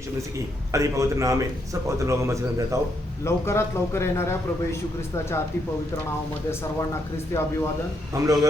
यीशु मसीह की अति पवित्र नाम में सब पवित्र लोगों में वचन देता हूँ। लवकरात लवकर येणाऱ्या प्रभू येशू ख्रिस्ताच्या अति पवित्र नावामध्ये सर्वांना ख्रिस्ती अभिवादन। हम लोग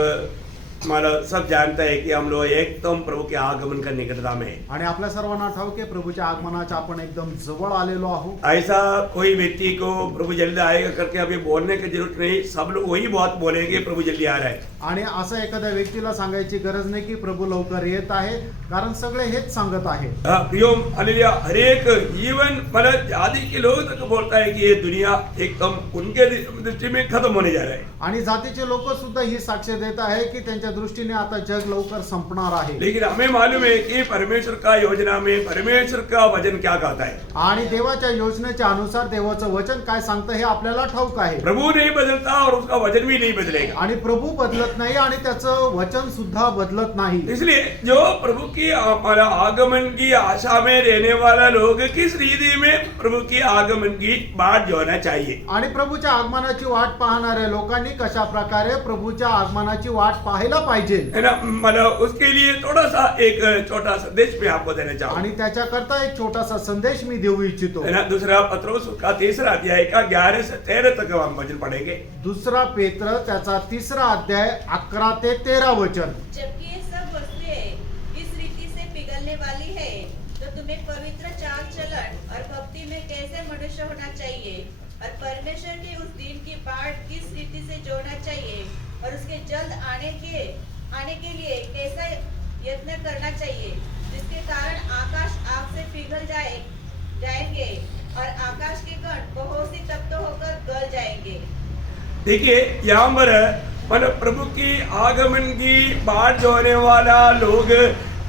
हमारा सब जानता है कि हम लोग एकदम प्रभु के आगमन का निकटता में है। आणि आपल्या सर्वांना ठाऊक आहे प्रभूच्या आगमनाच्या आपण एकदम जवळ आलेलो आहोत। ऐसा कोई व्यक्ति को प्रभु जल्दी आएगा करके अभी बोलने की जरूरत नहीं, सब लोग वही बात बोलेंगे प्रभु जल्दी आ रहा है। आणि असं एखाद्या व्यक्तीला सांगायची गरज नाही की प्रभू लवकर येत आहे, कारण सगळे हेच सांगत आहे। प्रियोम हालेलुया, हर एक जीवन मतलब आदि के लोग तक बोलता है कि ये दुनिया एकदम उनके दृष्टि में खत्म होने जा रहा है। आणि जातीचे लोक सुद्धा ही साक्ष देत आहे की त्यांच्या दृष्टीने आता जग लवकर संपणार आहे। लेकिन हमें मालूम है कि परमेश्वर का योजना में परमेश्वर का वचन क्या कहता है। आणि देवाच्या योजनेच्या अनुसार देवाचं वचन काय सांगतं हे आपल्याला ठाऊक आहे। प्रभु नहीं बदलता और उसका वचन भी नहीं बदलेगा। आणि प्रभू बदलत नाही आणि त्याचं वचन सुद्धा बदलत नाही। इसलिए जो प्रभु की आगमन की आशा में रहने वाला लोग किस रीति में प्रभु की आगमन की बाट जोड़ना चाहिए। आणि प्रभूच्या आगमनाची वाट पाहणाऱ्या लोकांनी कशा प्रकारे प्रभूच्या आगमनाची वाट पाहायला पाहिजे है ना, मतलब उसके लिए थोड़ा सा एक छोटा संदेश मैं आपको देना चाहूँगा। आणि त्याच्याकरता एक छोटासा संदेश मी देऊ इच्छितो। है ना, दूसरा पत्रोस का 3रा अध्याय का 11 से 13 तक हम वचन पढ़ेंगे। दुसरा पेत्र त्याचा 3रा अध्याय 11 ते 13 वचन। जबकि ये सब वस्तुएं इस रीति से पिघलने वाली है, तो तुम्हें पवित्र चाल चलन और भक्ति में कैसे मनुष्य होना चाहिए और परमेश्वर के उस दिन की बाट किस रीति से जोड़ना चाहिए और उसके जल्द आने के लिए कैसा यत्न करना चाहिए, जिसके कारण आकाश आग से पिघल जाएंगे और आकाश के कण बहुत सी तप्त होकर गल जाएंगे। देखिए यहाँ पर मतलब प्रभु की आगमन की बाट जोड़ने वाला लोग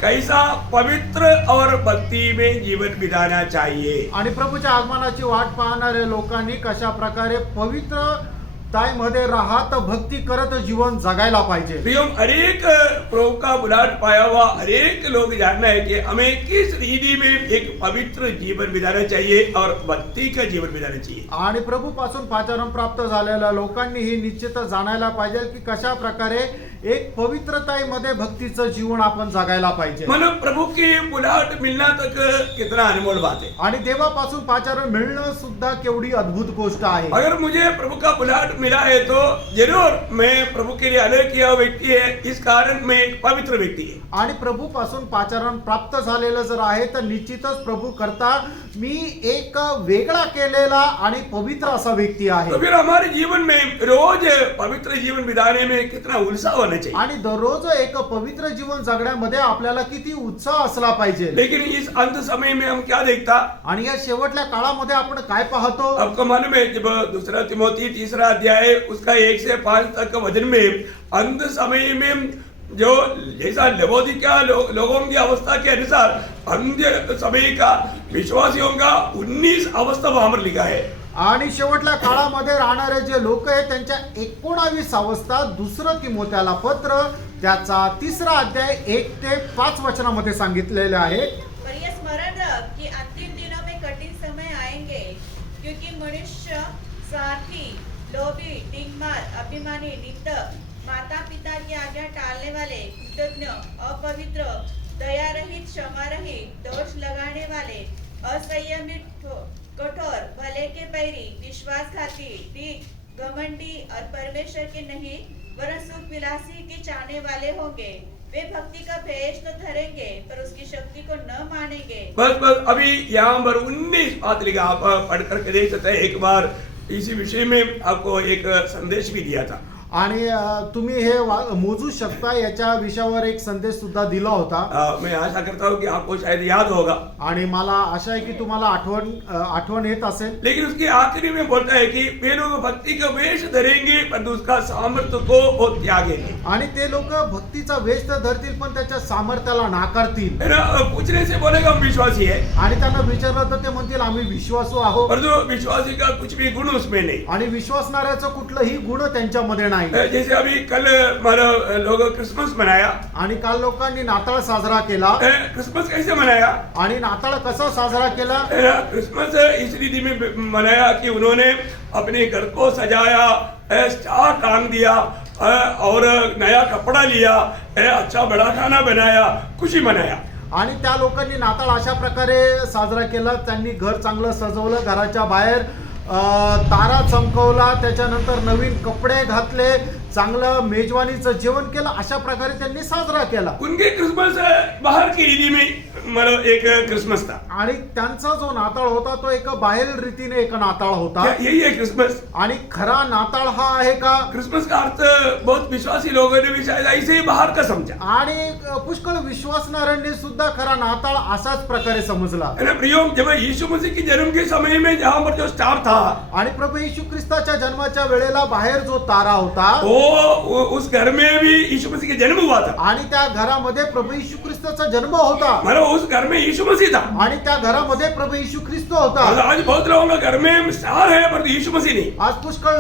कैसा पवित्र और भक्ति में जीवन बिताना चाहिए। आणि प्रभूच्या आगमनाची वाट पाहणाऱ्या लोकांनी कशा प्रकारे पवित्रतामध्ये राहत भक्ती करत जीवन जगायला पाहिजे। प्रियम, हरेक प्रभु का बुलाहट पाया हुआ हरेक लोग जानना है कि हमें किस रीति में एक पवित्र जीवन बिताना चाहिए और भक्ति का जीवन बिताना चाहिए। आणि प्रभूपासून पाचारण प्राप्त झालेल्या लोकांनी ही निश्चितच जाणायला पाहिजे की कशा प्रकारे एक पवित्रतामध्ये भक्तीचं जीवन आपण जगायला पाहिजे। मतलब प्रभु की बुलाहट मिलना तक कितना अनमोल बात है। आणि देवापासून पाचारण मिळणं सुद्धा केवढी अद्भुत गोष्ट आहे। अगर मुझे प्रभु का बुलाहट मिला है तो जरूर मैं प्रभु के लिए अलग किया व्यक्ति है, इस कारण मैं एक पवित्र व्यक्ति है। आणि प्रभूपासून पाचारण प्राप्त झालेलं जर आहे तर निश्चितच प्रभू करता मी एक वेगळा केलेला आणि पवित्र असा व्यक्ती आहे। तो फिर हमारे जीवन में रोज पवित्र जीवन बिताने में कितना उत्साह होना चाहिए। आणि दररोज एक पवित्र जीवन जगण्यामध्ये आपल्याला किती उत्साह असला पाहिजे। लेकिन इस अंत समय में हम क्या देखता, आणि या शेवटल्या काळामध्ये आपण काय पाहतो। आपको मालूम है जब 2 तिमोथी 3रा अध्याय उसका 1 से 5 तक वचन में अंत समय में जो जैसा लवोदिकिया लोगों की अवस्था के अनुसार अंत समय का विश्वासियों का 19 अवस्था वहां पर लिखा है। आणि शेवटल्या काळामध्ये राहणारे जे लोक आहेत त्यांच्या 19 अवस्था 2 तिमोथेला पत्र त्याचा 3रा अध्याय 1 ते 5 वचनामध्ये सांगितलेले आहे। पर यह स्मरण रख कि अंतिम दिनों में कठिन समय आएंगे, क्योंकि मनुष्य स्वार्थी, लोभी, टिंगमार, अभिमानी, निंदक, माता पिता की आज्ञा टालने वाले, कृतज्ञ, अपवित्र, दया रहित, क्षमा रहित, दोष लगाने वाले, असंयमी, कठोर, भले के पैरी, विश्वासघाती, ठीक, घमंडी और परमेश्वर के नहीं वरन सुख विलासी के चाहने वाले होंगे। वे भक्ति का भेष तो धरेंगे पर उसकी शक्ति को न मानेंगे। बस अभी यहाँ पर 19 बात लिखा, आप पढ़ करके देख सकते हैं। एक बार इसी विषय में आपको एक संदेश भी दिया था आणि तुम्ही हे मोजू शकता, याच्या विषयावर एक संदेश सुद्धा दिला होता। मैं आशा करता हूँ कि आपको शायद याद होगा। आणि मला आशा आहे की तुम्हाला आठवण येत असेल। लेकिन उसके आखिरी में बोलता है कि वे लोग भक्ति का वेश धरेंगे पर उसका सामर्थ्य को वो त्यागेंगे। आणि ते लोक भक्तीचा वेश तर धरतील पण त्याच्या सामर्थ्याला नाकारतील। है ना, पूछने से बोलेगा हम विश्वासी है, आणि त्यांना विचारलं तर ते म्हणतील आम्ही विश्वासू आहोत, पर जो विश्वासी का कुछ भी गुण उसमें नहीं। आणि विश्वासणाऱ्याचं कुठलंही गुण त्यांच्यामध्ये नाही। जैसे अभी कल हमारा लोग क्रिसमस मनाया, आणि काल लोकांनी नाताळ साजरा केला। क्रिसमस कैसे मनाया, आणि नाताळ कसा साजरा केला। क्रिसमस इस रीति में मनाया कि उन्होंने अपने घर को सजाया, स्टार टांग दिया और नया कपड़ा लिया, अच्छा बड़ा खाना बनाया, खुशी मनाया। आणि त्या लोकांनी नाताळ अशा प्रकारे साजरा केला. त्यांनी घर चांगलं सजवलं, घराच्या बाहेर तारा चमकवला, त्याच्यानंतर नवीन कपडे घातले, चांगलं मेजवानीचं जेवण केलं. अशा प्रकारे त्यांनी साजरा केला. उनके क्रिसमस बाहर की ईदी में मतलब एक क्रिसमस था. आणि त्यांचा जो नाताळ होता तो एक बाहेर रीतीने एक नाताळ होता. यही है क्रिसमस. आणि खरा नाताळ हा आहे का? क्रिसमस का अर्थ बहुत विश्वासी लोगों ने भी शायद ऐसे ही बाहर का समझा. आणि पुष्कळ विश्वासणाऱ्यांनी सुद्धा खरा नाताळ असाच प्रकारे समजला. है ना प्रियो, जब यीशु मसीह के जन्म के समय में जहाँ पर जो स्टार था, आणि प्रभू येशू ख्रिस्ताच्या जन्माच्या वेळेला बाहेर जो तारा होता वो उस घर में भी यीशु मसीह का जन्म हुआ था. आणि त्या घरामध्ये प्रभू येशू ख्रिस्ताचा जन्म होता. मतलब उस घर में यीशु मसीह था. आणि त्या घरामध्ये प्रभू येशू ख्रिस्त होता. और आज बहुत लोगों का घर में स्टार है पर यीशु मसीह नहीं. आज पुष्कळ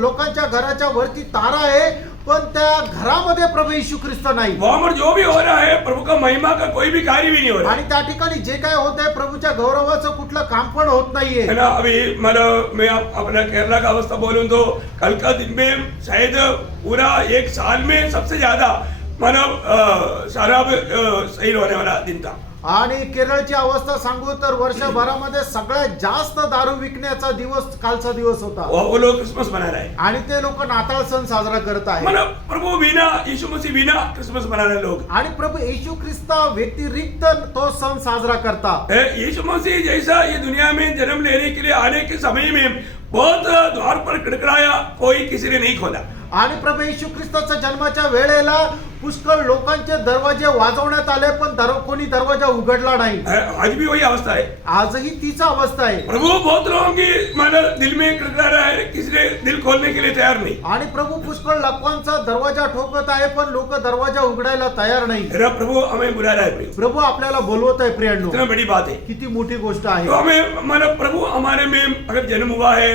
लोकांच्या घराच्या वरती तारा आहे, पण त्या घरामध्ये प्रभु येशू ख्रिस्त नाही. वहां पर जो भी हो रहा है प्रभु का महिमा का कोई भी कार्य भी नहीं हो रहा आणि त्या ठिकाणी जे काय होत आहे प्रभूच्या गौरवाचं कुठलं काम पण होत नाहीये. है ना. अभी मतलब मैं अपना केरला का अवस्था बोलूं तो कल का दिन में शायद पूरा एक साल में सबसे ज्यादा मतलब शराब सही होने वाला दिन था. आणि केरळची अवस्था सांगू तर वर्षभरामध्ये सगळ्यात जास्त दारू विकण्याचा दिवस कालचा दिवस होता. वो लोग क्रिसमस मना रहे हैं. आणि ते लोक नाताळ सण साजरा करत आहेत. मतलब प्रभु बिना यीशु मसीह बिना क्रिसमस मना रहे लोग. आणि प्रभू येशू ख्रिस्ता व्यतिरिक्त तो सण साजरा करता. यीशु मसीह जैसा ये दुनिया में जन्म लेने के लिए आने के समय में बहुत द्वार पर खड़खड़ाया, कोई किसी ने नहीं खोला. आणि प्रभू येशू ख्रिस्ताच्या जन्माच्या वेळेला पुष्कळ लोकांचे दरवाजे वाजवण्यात आले, पण कोणी दरवाजा उघडला नाही. आज भी वही अवस्था है. आजही तीच अवस्था आहे. प्रभु बहुत लोगों की मतलब दिल में खड़खड़ा रहा है, किसी ने दिल खोलने के लिए तैयार नहीं. आणि प्रभू पुष्कळ लोकांचा दरवाजा ठोकत आहे, पण लोक दरवाजा उघडायला तयार नाही. मेरा प्रभु हमें बुला रहा है. प्रभू आपल्याला बोलवत आहे प्रियांनो. इतना बड़ी बात है. किती मोठी गोष्ट आहे. तो हमें मतलब प्रभु हमारे में अगर जन्म हुआ है,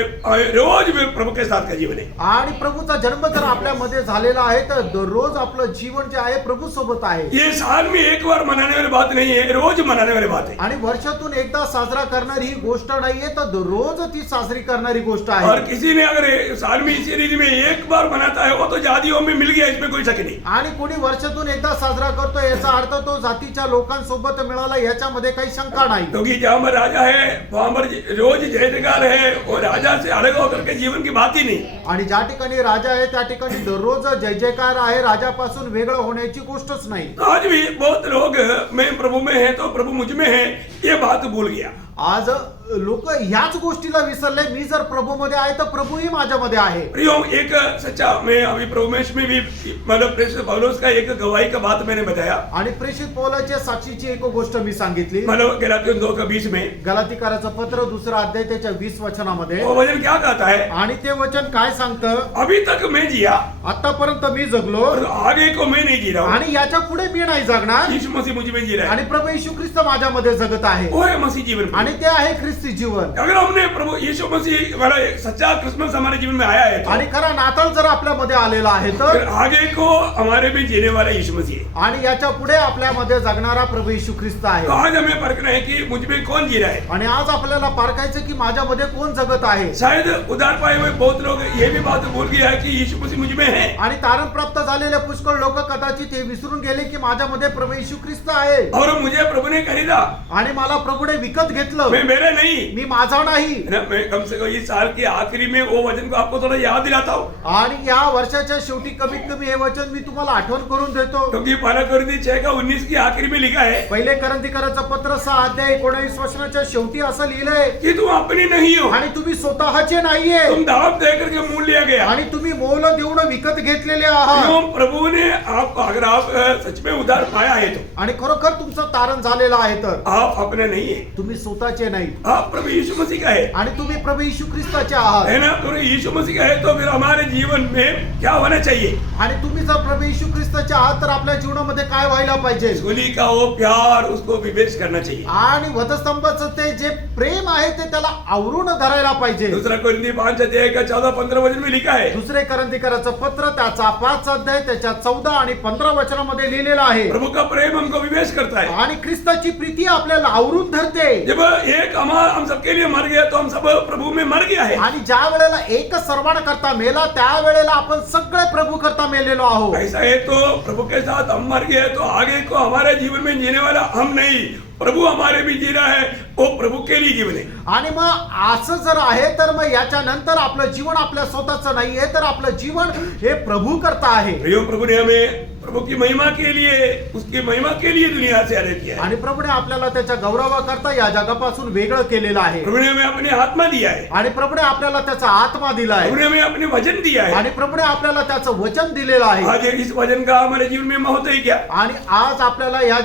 रोज में प्रभु के साथ का जीवन है. आणि प्रभूचा जन्म जर आपल्यामध्ये झालेला आहे तर दररोज आपलं जीवन जे आहे प्रभू सोबत आहे. ये साल में एक बार मनाने वाली बात नहीं है, रोज मनाने वाली बात है. आणि वर्षातून एकदा साजरा करणारी ही गोष्ट नाहीये, तर दररोज ती साजरी करणारी गोष्ट आहे. और किसी ने अगर साल में इसी रीति में एक बार मनाता है, वो तो जातियों में मिल गया, इसमें कोई शक नहीं. आणि कोणी वर्षातून एकदा साजरा करतो याचा अर्थ तो जातीच्या लोकांसोबत मिळाला, याच्यामध्ये काही शंका नाही. क्योंकि जहाँ पर राजा है वहां पर रोज जय जयकार है, और राजा से अलग होकर के जीवन की बात ही नहीं. आणि ज्या ठिकाणी राजा आहे त्या ठिकाणी दररोज जय जयकार आहे, राजापासून वेगळं होण्याची गोष्टच नाही. आज भी बहुत लोग मैं प्रभु में है तो प्रभु मुझ में है, ये बात भूल गया. आज लोक ह्याच गोष्टीला विसरले, मी जर प्रभूमध्ये आहे तर प्रभूही माझ्यामध्ये आहे. प्रियो, एक सच्चा मैं अभी प्रभुमेश में भी मतलब प्रेषित पौलुस का एक गवाही का बात मैंने बताया. आणि प्रेषित पौलाच्या साक्षीची एक गोष्ट मी सांगितली. मतलब गलातियों 2:20 में गलातीकाराचं पत्र 2 अध्याय त्याच्या 20 वचनामध्ये. वो वचन क्या कहता है? आणि ते वचन काय सांगतं? अभी तक मैं जिया आतापर्यंत मी जगलो और आगे को मैं नहीं जी रहा हूँ. आणि याच्या पुढे मी नाही जगणार. यीशु मसीह मुझ में जी रहा है. आणि प्रभू येशू ख्रिस्त माझ्यामध्ये जगत आहे. वो है मसीह जीवन. आणि ते आहे ख्रिस्ती जीवन. अगर हमने प्रभु यीशु मसीह वाला सच्चा क्रिसमस हमारे जीवन में आया है, आणि खरा नाताळ जर आपल्यामध्ये आलेला आहे तर फिर आगे को हमारे में जीने वाला यीशु मसीह है. आणि याच्या पुढे आपल्यामध्ये जगणारा प्रभू येशू ख्रिस्त आहे. तो आज हमें परखना है कि मुझ में कौन जी रहा है. आणि आज आपल्याला पारखायचं की माझ्यामध्ये कोण जगत आहे. शायद उद्धार पाए हुए बहुत लोग ये भी बात भूल गया है कि यीशु मसीह मुझ में है. आणि तारण प्राप्त झालेले पुष्कळ लोक कदाचित हे विसरून गेले की माझ्यामध्ये प्रभू येशू ख्रिस्त आहे. और मुझे प्रभु ने खरीदा. आणि मला प्रभूने विकत घेतलं. मैं मेरा नहीं. मी माझा नाही. मैं कम से कम इस साल के आखिरी में वो वचन को आपको थोड़ा याद दिलाता हूँ. आणि या वर्षाच्या शेवटी कमीत कमी हे वचन मी तुम्हाला आठवण करून देतो. क्योंकि पहला कोरिन्थी 6:19 की आखिरी में लिखा है पहिले करंथीकराचं पत्र 6 अध्याय 19 वचनाच्या शेवटी असं लिहिलंय कि तुम अपनी नहीं हो, आणि तुम्ही स्वतःचे नाहीये, तुम दाम दे करके मूल लिया गया. आणि तुम्ही मोल देऊन विकत घेतलेले आहात. क्यों? प्रभु ने आपको, अगर आप सच में उद्धार पाया है तो आणि खरोखर तुमचं तारण झालेलं आहे तर आप अपने नहीं है, तुम्ही स्वतःचे नाही, आप प्रभु यीशु मसीह का है. आणि तुम्ही प्रभू येशू ख्रिस्ताचे आहात. है ना. तो यीशु मसीह का है तो फिर हमारे जीवन में क्या होना चाहिए? आणि तुम्ही जर प्रभू येशू ख्रिस्ताचे आहात तर आपल्या जीवनामध्ये काय व्हायला पाहिजे? सूली का वो प्यार उसको विवेच करना चाहिए. आणि वधस्तंभाचं ते जे प्रेम आहे ते त्याला आवरून धरायला पाहिजे. दूसरा कोरिन्थी 5 अध्याय का 14-15 वचन में लिखा है. दुसरे करंथीकराचं पत्र त्याचा 5 अध्याय त्याच्या 14 आणि 15 वचनामध्ये लिहिलेलं आहे. प्रभु का प्रेम हमको विवेच करता है. आणि ख्रिस्ताची प्रीती आपल्याला आवरून धरते. जब एक हम सबके लिए मर गया तो हम सब प्रभु में मर गया है। आणि ज्या वेळेला एकच सर्वांना करता मेला त्यावेळेला आपण सगळे प्रभु करता मेलेलो आहोत. ऐसा है तो प्रभु के साथ हम मर गए तो आगे को हमारे जीवन में जीने वाला हम नहीं, प्रभु हमारे भी जी रहा है, वो प्रभु के लिए जीवन है. आणि मग असं जर आहे तर मग याच्या नंतर आपलं जीवन आपल्या स्वतःचं नाहीये तर आपलं जीवन हे प्रभु करता आहे. प्रियो, प्रभु ने हमें प्रभु की महिमा के लिए, उसकी महिमा के लिए दुनिया से अलग किया है. आणि प्रभुने आपल्याला त्याच्या गौरवाकरता या जगापासून वेगळं केलेलं आहे. प्रभु ने हमें अपने आत्मा दिया है. आणि प्रभुने आपल्याला त्याचा आत्मा दिला प्रभु आहे. ने हमें अपने वचन दिया है. आणि प्रभुने आपल्याला त्याचं वचन दिलेलं आहे. आज इस वचन का हमारे जीवन में महत्व है क्या? आणि आज आपल्याला या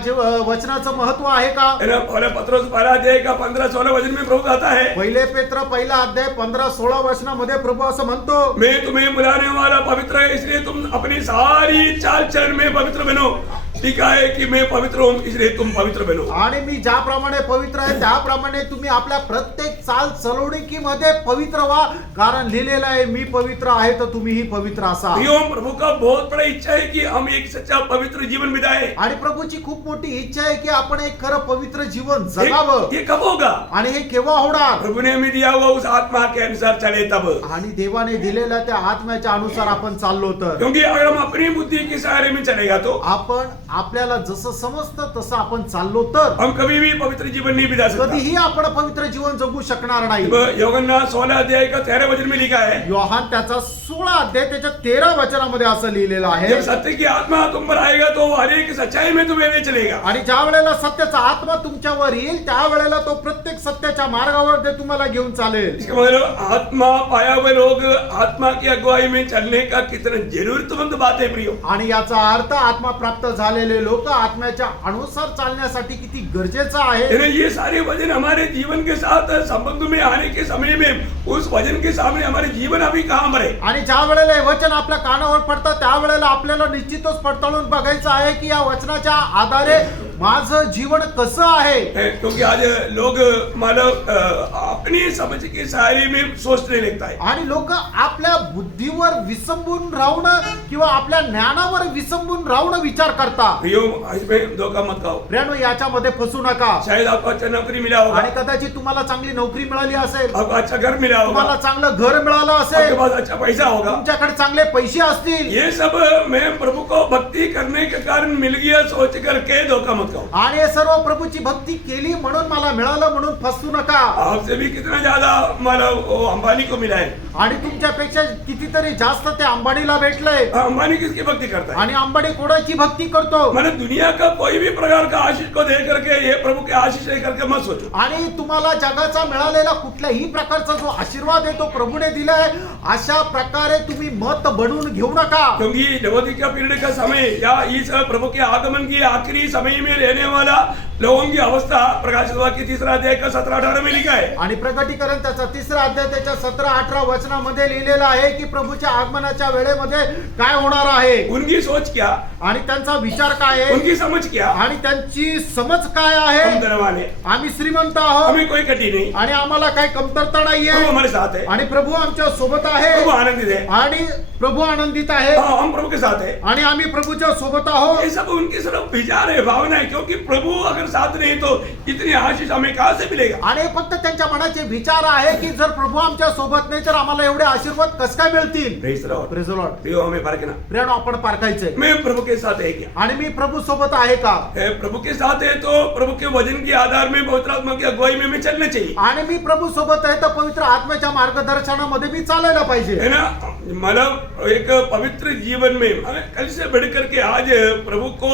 वचनाचं महत्व आहे का? पहला पत्रोस 12 अध्याय का 15-16 वचन में प्रभु कहता है, पहिले पेत्र पहिला अध्याय 15-16 वचनामध्ये प्रभु असं म्हणतो, मैं तुम्हें बुलाने वाला पवित्र है, इसलिए तुम अपनी सारी चाल चलन में पवित्र बनो. लिखा है कि मैं पवित्र हूं, इसलिए तुम पवित्र बनो. आणि मी ज्याप्रमाणे पवित्र आहे त्याप्रमाणे तुम्ही आपल्या प्रत्येक चाल चलवणुकीमध्ये पवित्र व्हा, कारण लिहिलेलं आहे मी पवित्र आहे तर तुम्हीही पवित्र असा. प्रियो, प्रभु का बहुत बड़ा इच्छा है कि हम एक सच्चा पवित्र जीवन बिताए. आणि प्रभूची खूप मोठी इच्छा आहे की आपण एक खरं पवित्र जीवन जगावं. ये कब होगा? आणि हे केव्हा होणार? प्रभु ने हमें दिया हुआ उस आत्मा के अनुसार चले तब. आणि देवाने दिलेल्या त्या आत्म्याच्या अनुसार आपण चाललो तर. क्योंकि अगर हम अपनी बुद्धि के सहारे में चलेगा तो आपण आपल्याला जसं समजतं तसं आपण चाललो तर हम कभी भी पवित्र जीवन नहीं बिता सकते. कधीही आपण पवित्र जीवन जगू शकणार नाही. यूहन्ना 16 अध्याय का 13 वचन में लिखा है, योहान त्याचा 16 अध्याय त्याच्या 13 वचनामध्ये असं लिहिलेलं आहे, जब सत्य की आत्मा तुम पर आएगा तो हर एक सच्चाई में तुम्हें ले चलेगा. आणि ज्या वेळेला सत्याचा आत्मा तुमच्यावर येईल त्यावेळेला तो प्रत्येक सत्याच्या मार्गावर ते तुम्हाला घेऊन चालेल. इसका मतलब आत्मा पाया हुए लोग आत्मा की अगुवाई में चलने का कितना जरूरतमंद बात है प्रियो. आणि याचा अर्थ आत्मा प्राप्त झालेले लोक आत्म्याच्या अनुसार चालण्यासाठी किती गरजेचं आहे. ये सारे वचन हमारे जीवन के साथ संबंध में आने के समय में उस वचन के सामने हमारे जीवन अभी कहां मरे. आणि ज्या वेळेला हे वचन आपल्या कानावर पडतं त्यावेळेला आपल्याला निश्चितच पडताळून बघायचं आहे की या वचनाच्या आधारे माझं जीवन कसं आहे. क्योंकि आज लोग मतलब अपनी समझ के सहारे में सोचने लगता है. आणि लोक आपल्या बुद्धीवर विसंबून राहणं किंवा आपल्या ज्ञानावर विसंबून राहणं विचार करतात. प्रियो, इसमें धोखा मत खाओ. प्रियानो, याच्यामध्ये फसू नका. शायद आपको अच्छा नौकरी मिला होगा, आणि कदाचित तुम्हाला चांगली नोकरी मिळाली असेल, आपको अच्छा घर मिला तुम्हाला होगा, चांगलं घर मिळालं आपके असेल, पास अच्छा पैसा होगा. तुमच्याकडे चांगले पैसे असतील, ये सब मैं प्रभु को भक्ति करने के कारण मिल गया सोच करके धोखा मत खाओ. आणि हे सर्व प्रभूची भक्ती केली म्हणून मला मिळालं म्हणून फसू नका. आपसे भी कितना ज्यादा मतलब अंबानी को मिला है. आणि तुमच्यापेक्षा कितीतरी जास्त ते अंबानीला भेटलंय. अंबानी किसकी भक्ति करता है? आणि अंबानी कोणाची भक्ती करतो? मैंने दुनिया का कोई भी प्रकार का आशीष को दे करके ये प्रभु के आशीष है करके मत सोचो. आणि तुम्हाला जगाचा मिळालेला कुठल्याही प्रकारचा जो आशीर्वाद आहे तो प्रभूने दिलाय अशा प्रकारे तुम्ही मत बनवून घेऊ नका. क्योंकि नवोदिया पीरियड का समय या इस प्रभु के आगमन की आखिरी समय में रहने वाला लोगों की अवस्था प्रकाशित वाक्य 3 अध्याय का 17-18 में लिखा है. आणि प्रकटीकरण त्याचा 3 अध्याय त्याच्या 17-18 वचनामध्ये लिहिलेलं आहे की प्रभूच्या आगमनाच्या वेळेमध्ये काय होणार आहे. उनकी सोच क्या, आणि त्यांचा विचार काय आहे, उनकी समझ क्या. आणि त्यांची समज काय आहे. हम धनवान है, आम्ही श्रीमंत आहोत हमें कोई कटी नहीं, आणि आम्हाला काही कमतरता नाहीये, प्रभु हमारे साथ है, आणि प्रभू आमच्या सोबत आहे, प्रभु आनंदित है, आणि प्रभू आनंदित आहे, हाँ, हम प्रभु के साथ है. आणि आम्ही प्रभूच्या सोबत आहोत. ये सब उनकी सिर्फ विचार है, भावना है. क्योंकि प्रभु अगर साथ नहीं तो इतनी आशीष हमें कहां से मिलेगा. आणि फक्त त्यांच्या मनाचे विचार आहे की जर प्रभू आमच्या सोबत नाही तर आम्हाला एवढे आशीर्वाद कसं काय मिळतील. Praise the Lord. Praise the Lord. प्रियो, हमें परखना, प्रियानो, आपण पारखायचंय मैं प्रभु के साथ है क्या. आणि मी प्रभू सोबत आहे का. प्रभु के साथ है तो प्रभु के वचन के आधार में पवित्र आत्मा की अगुवाई में हमें चलना चाहिए. आणि मी प्रभू सोबत आहे तर पवित्र आत्म्याच्या मार्गदर्शनामध्ये मी चालायला पाहिजे. है ना. मतलब एक पवित्र जीवन में कल से बढ़ करके आज प्रभु को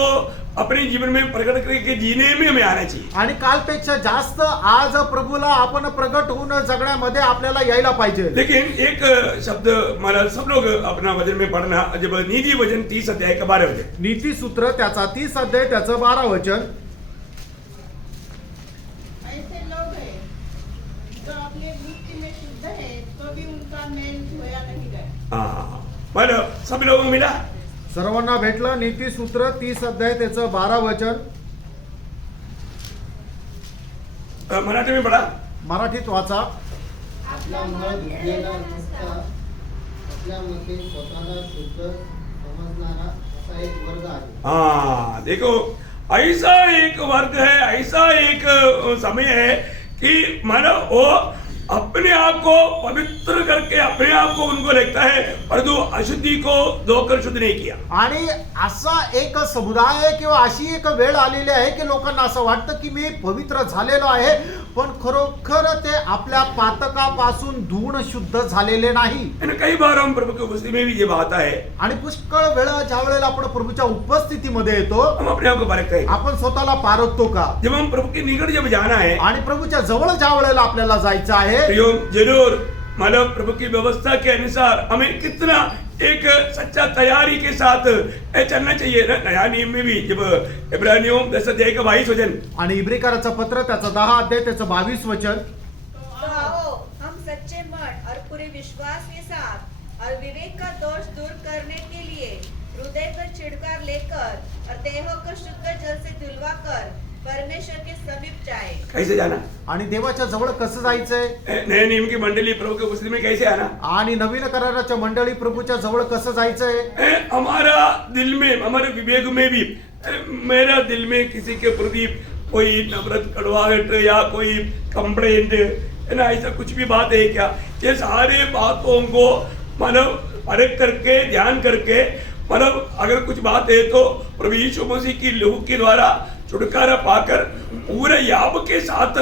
अपने जीवन में प्रकट करके जीने में हमें आना चाहिए. आणि कालपेक्षा जास्त आज प्रभूला आपण प्रगट होऊन जगण्यामध्ये आपल्याला यायला पाहिजे. लेकिन एक शब्द मतलब सब लोग अपना वचन में पढ़ना, जब नीति वचन 30 अध्याय का 12 वचन. नीती सूत्र त्याचा 30 अध्याय त्याचं 12 वचन. ऐसे लोग हैं जो अपने बुद्धि में शुद्ध है तो भी उनका मेल धोया नहीं गया. हाँ, मतलब सब लोगों को मिला. सर्वांना भेटलं नीती सूत्र 30 अध्याय त्याचं 12 वचन. मराठी में पढ़ा. मराठीत वाचा. आपल्यामुळे धुतलेला नुसता आपल्यामध्ये स्वतःला शुद्ध समजणारा असा एक वर्ग आहे. हाँ, देखो ऐसा एक वर्ग है, ऐसा एक समय है कि मानो वो अपने आप को पवित्र करके अपने आप को उनको लगता है, परंतु अशुद्धि को धोकर शुद्ध नहीं किया. आणि असा एक समुदाय किंवा अशी एक वेळ आलेली आहे की लोकांना असं वाटतं की मी पवित्र झालेलो आहे, पण खरोखर ते आपल्या पातकापासून धुवून शुद्ध झालेले नाही. यानी कई बार हम प्रभु की उपस्थिति में भी ये बात है, आणि पुष्कळ वेळा ज्या वेळेला आपण प्रभूच्या उपस्थितीमध्ये येतो हम अपने आप को परखते हैं. आपण स्वतःला पारखतो का? जब हम प्रभु के निकट जब जाना है, आणि प्रभूच्या जवळ ज्या वेळेला आपल्याला जायचं आहे, जरूर मतलब प्रभु की व्यवस्था के अनुसार हमें कितना एक सच्चा तैयारी के साथ चलना चाहिए. नया नियम में भी जब इब्रानियों 10:22 वचन, आणि इब्रिकाराचं पत्र त्याचं 10 अध्याय त्याचं 22 वचन, तो आओ हम सच्चे मन और पूरे विश्वास के साथ और विवेक का दोष दूर करने के लिए हृदय पर छिड़काव लेकर और देहों को शुद्ध जल से धुलवाकर परमेश्वर के समीप जाए. कैसे जाना? आणि देवाच्या जवळ कसं जायचंय? नए नियम की मंडली प्रभु की उपस्थिति में कैसे आना? आणि नवीन कराराच्या मंडळी प्रभूच्या जवळ कसं जायचंय? हमारा दिल में, हमारे विवेक में भी, मेरा दिल में किसी के प्रति कोई नफरत, कड़वाहट या कोई कंप्लेंट है ना, ऐसा कुछ भी बात है क्या? ये सारे बातों को मतलब परख करके, ध्यान करके, मतलब अगर कुछ बात है तो प्रभु यीशु मसीह की लहू के द्वारा छुटकारा पाकर पूरे याब के साथ,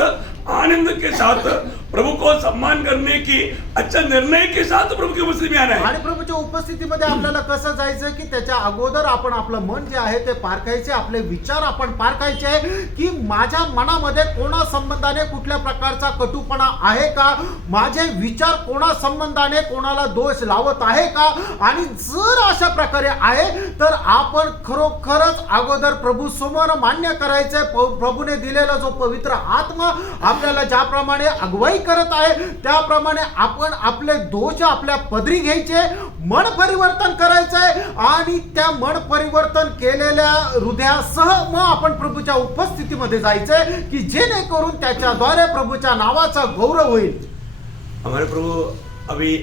आनंद के साथ, प्रभु को सम्मान करने की अच्छा निर्णय के साथ प्रभु की उपस्थिति में आना है. आणि प्रभूच्या उपस्थितीमध्ये आपल्याला कसं जायचं की त्याच्या अगोदर आपण आपलं मन जे आहे ते पारखायचे, आपले विचार आपण पारखायचे की माझ्या मनामध्ये कोणा संबंधाने कुठल्या प्रकारचा कटुपणा आहे का, माझे विचार कोणा संबंधाने कोणाला दोष लावत आहे का, आणि जर अशा प्रकारे आहे तर आपण खरोखरच अगोदर प्रभू समोर मान्य करायचंय. प्रभूने दिलेला जो पवित्र आत्मा आपल्याला ज्याप्रमाणे अगुवाई करत आहे त्याप्रमाणे आपण आपले दोष आपल्या पदरी घ्यायचे, मन परिवर्तन करायचंय आणि त्या मन परिवर्तन केलेल्या हृदयासह मग आपण प्रभूच्या उपस्थितीमध्ये जायचंय की जेणेकरून त्याच्याद्वारे प्रभूच्या नावाचा गौरव होईल. हमारे प्रभु अभी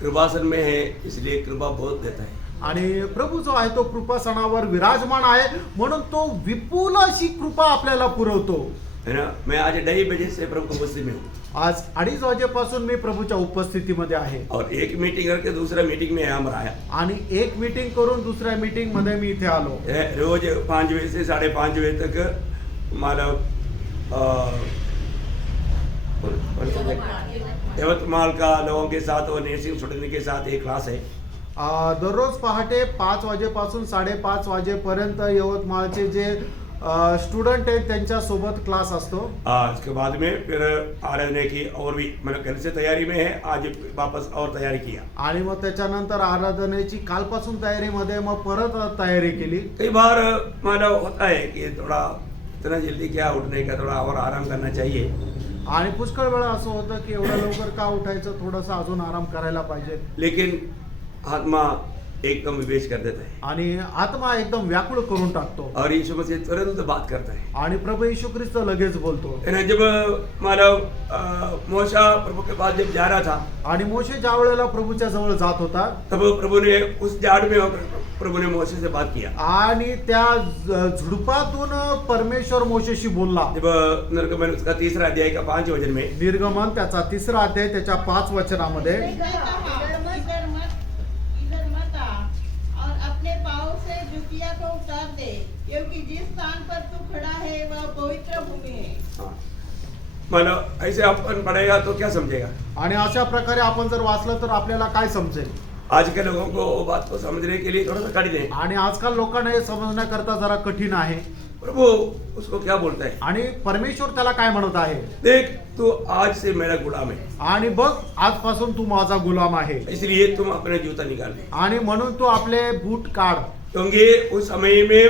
कृपासन में है, इसलिए कृपा बहुत देता है. आणि प्रभू जो आहे तो कृपासनावर विराजमान आहे म्हणून तो विपुल अशी कृपा आपल्याला पुरवतो. है ना. मैं आज 2:30 बजे से प्रभु की उपस्थिति में हूँ आज 2:30 वाजेपासून मी प्रभूच्या उपस्थितीमध्ये आहे और एक मीटिंग करके दूसरा मीटिंग में यहाँ आया. आणि एक मीटिंग करून दुसऱ्या मीटिंग मध्ये मी इथे आलो. रोज 5 बजे से 5:30 बजे तक हमारा यवतमाल का लोगों के साथ और नर्सिंग स्टूडेंट के साथ एक क्लास है. दररोज पहाटे 5 वाजेपासून 5:30 वाजेपर्यंत यवतमाळचे जे स्टूडेंट आहेत त्यांच्या सोबत क्लास असतो. उसके बाद में फिर आराधना की और भी मतलब घर से तैयारी में है, आज वापस और तैयारी किया. आणि मग त्याच्यानंतर आराधनेची कालपासून तयारीमध्ये मग परत तयारी केली. कई बार मतलब होता है कि थोड़ा इतना जल्दी क्या उठने का, थोड़ा और आराम करना चाहिए. आणि पुष्कळ वेळा असं होतं की एवढ्या लवकर का उठायचं, थोडासा अजून आराम करायला पाहिजे. लेकिन आत्मा एकदम विवेश कर देता है आणि आत्मा एकदम व्याकुळ करून टाकतो और यीशु मसीह तुरंत बात करता है. आणि प्रभू येशू ख्रिस्त लगेच बोलतो. है ना. जब मतलब मोशा प्रभु के पास जब जा रहा था, आणि मोशे ज्या वेळेला प्रभूच्या जवळ जात होता तब प्रभु ने उस झाड़ में प्रभु ने मोशे से बात किया. आणि त्या झुडपातून परमेश्वर मोशेशी बोलला. जब निर्गमन उसका 3 अध्याय का 5 वचन में, निर्गमन त्याचा 3 अध्याय त्याच्या 5 वचनामध्ये, इधर मत आ और अपने पाँव से जुतिया को उतार दे, क्योंकि जिस स्थान पर तू खड़ा है वह पवित्र भूमि है. हाँ, मतलब ऐसे अपन पढ़ेगा तो क्या समझेगा. आणि अशा प्रकारे आपण जर वाचलं तर आपल्याला काय समजेल. आज के लोगों को वो बात को समझने के लिए थोड़ा सा कठिन है. आणि आजकाल लोकांना हे समजण्याकरता जरा कठीण आहे. प्रभु उसको क्या बोलता है, आणि परमेश्वर त्याला काय म्हणत आहे, देख तू आज से मेरा गुलाम है, आणि बघ आजपासून तू माझा गुलाम आहे, इसलिए तुम अपने जूता निकाल ले. आणि म्हणून तू आपले बूट काढ. क्योंकि उस समय में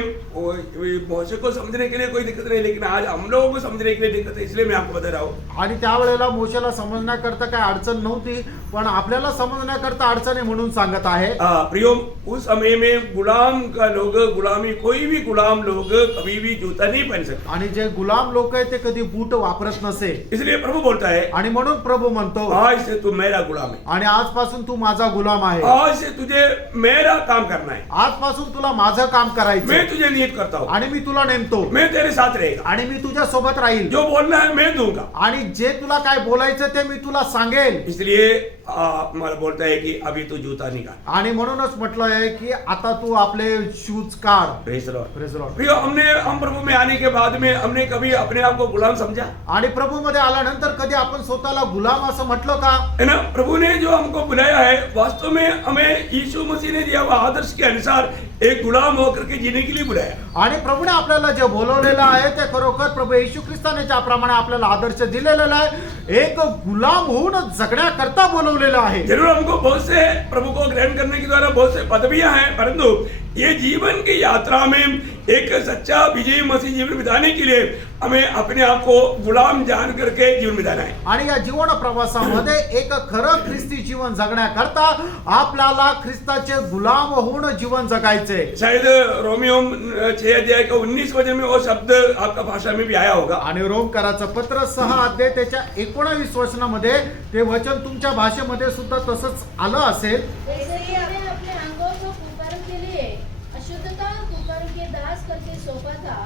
मोशे को समझने के लिए कोई दिक्कत नहीं, लेकिन आज हम लोगों को समझने के लिए दिक्कत है, इसलिए मैं आपको बता रहा हूँ. आणि त्यावेळेला मोशेला समजण्याकरता काय अडचण नव्हती, पण आपल्याला समजण्याकरता अडचण आहे म्हणून सांगत आहे. प्रियो, उस समय में गुलाम का लोग, गुलामी कोई भी गुलाम लोग कभी भी जूता नहीं पहन सकते. आणि जे गुलाम लोक आहेत ते कधी बूट वापरत नसे. इसलिए प्रभु बोलता है, आणि म्हणून प्रभू म्हणतो आज से तू मेरा गुलाम है, आणि आजपासून तू माझा गुलाम आहे, आज से तुझे मेरा काम करना है. आजपासून तुला माझं काम करायचं मैं तुझे नियत करता हूँ, आणि मी तुला नेमतो मैं तेरे साथ रहेगा, आणि मी तुझ्या सोबत राहील जो बोलना है मैं दूंगा. आणि जे तुला काय बोलायचं ते मी तुला सांगेल. इसलिए मला बोलता है कि अभी तू जूता निकाल. आणि म्हणूनच म्हटलं आहे की आता तू आपले शूज काढ. Praise the Lord. Praise the Lord. प्रियो, हम प्रभु में आने के बाद में हमने कभी अपने आप को गुलाम समझा आणि प्रभू मध्ये आल्यानंतर कधी आपण स्वतःला गुलाम असं म्हटलं का? है ना? प्रभु ने जो हमको बुलाया है वास्तव में हमें यीशु मसीह ने दिया हुआ आदर्श के अनुसार एक गुलाम होकर के जीने के लिए बुलाया. आणि प्रभूने आपल्याला जे बोलवलेलं आहे ते खरोखर प्रभू येशू ख्रिस्ताने ज्याप्रमाणे आपल्याला आदर्श दिलेला आहे एक गुलाम होऊन जगण्याकरता बोलवलेलं आहे. जरूर हमको बहुत से प्रभु को ग्रहण करने के द्वारा बहुत से पदवियां हैं, परंतु ये जीवन की यात्रा में एक सच्चा विजयी मसीह जीवन बिताने के लिए हमें अपने आप को गुलाम जान करके जीवन बिताना है. आणि या जीवन प्रवासामध्ये एक खरं ख्रिस्ती जीवन जगण्याकरता आपल्याला ख्रिस्ताचे गुलाम होऊन जीवन जगायचे. शायद रोमियो 6 अध्याय के 19 वचन में वो शब्द आपका भाषा में भी आया होगा. आणि रोमकराचं पत्र 6 अध्याय त्याच्या 19 वचनामध्ये ते वचन तुमच्या भाषेमध्ये सुद्धा तसंच आलं असेल. वैसे ही हमें अपने अंगों को कुकर्म के लिए अशुद्धता कुकर्म के दास करके सौंपा था,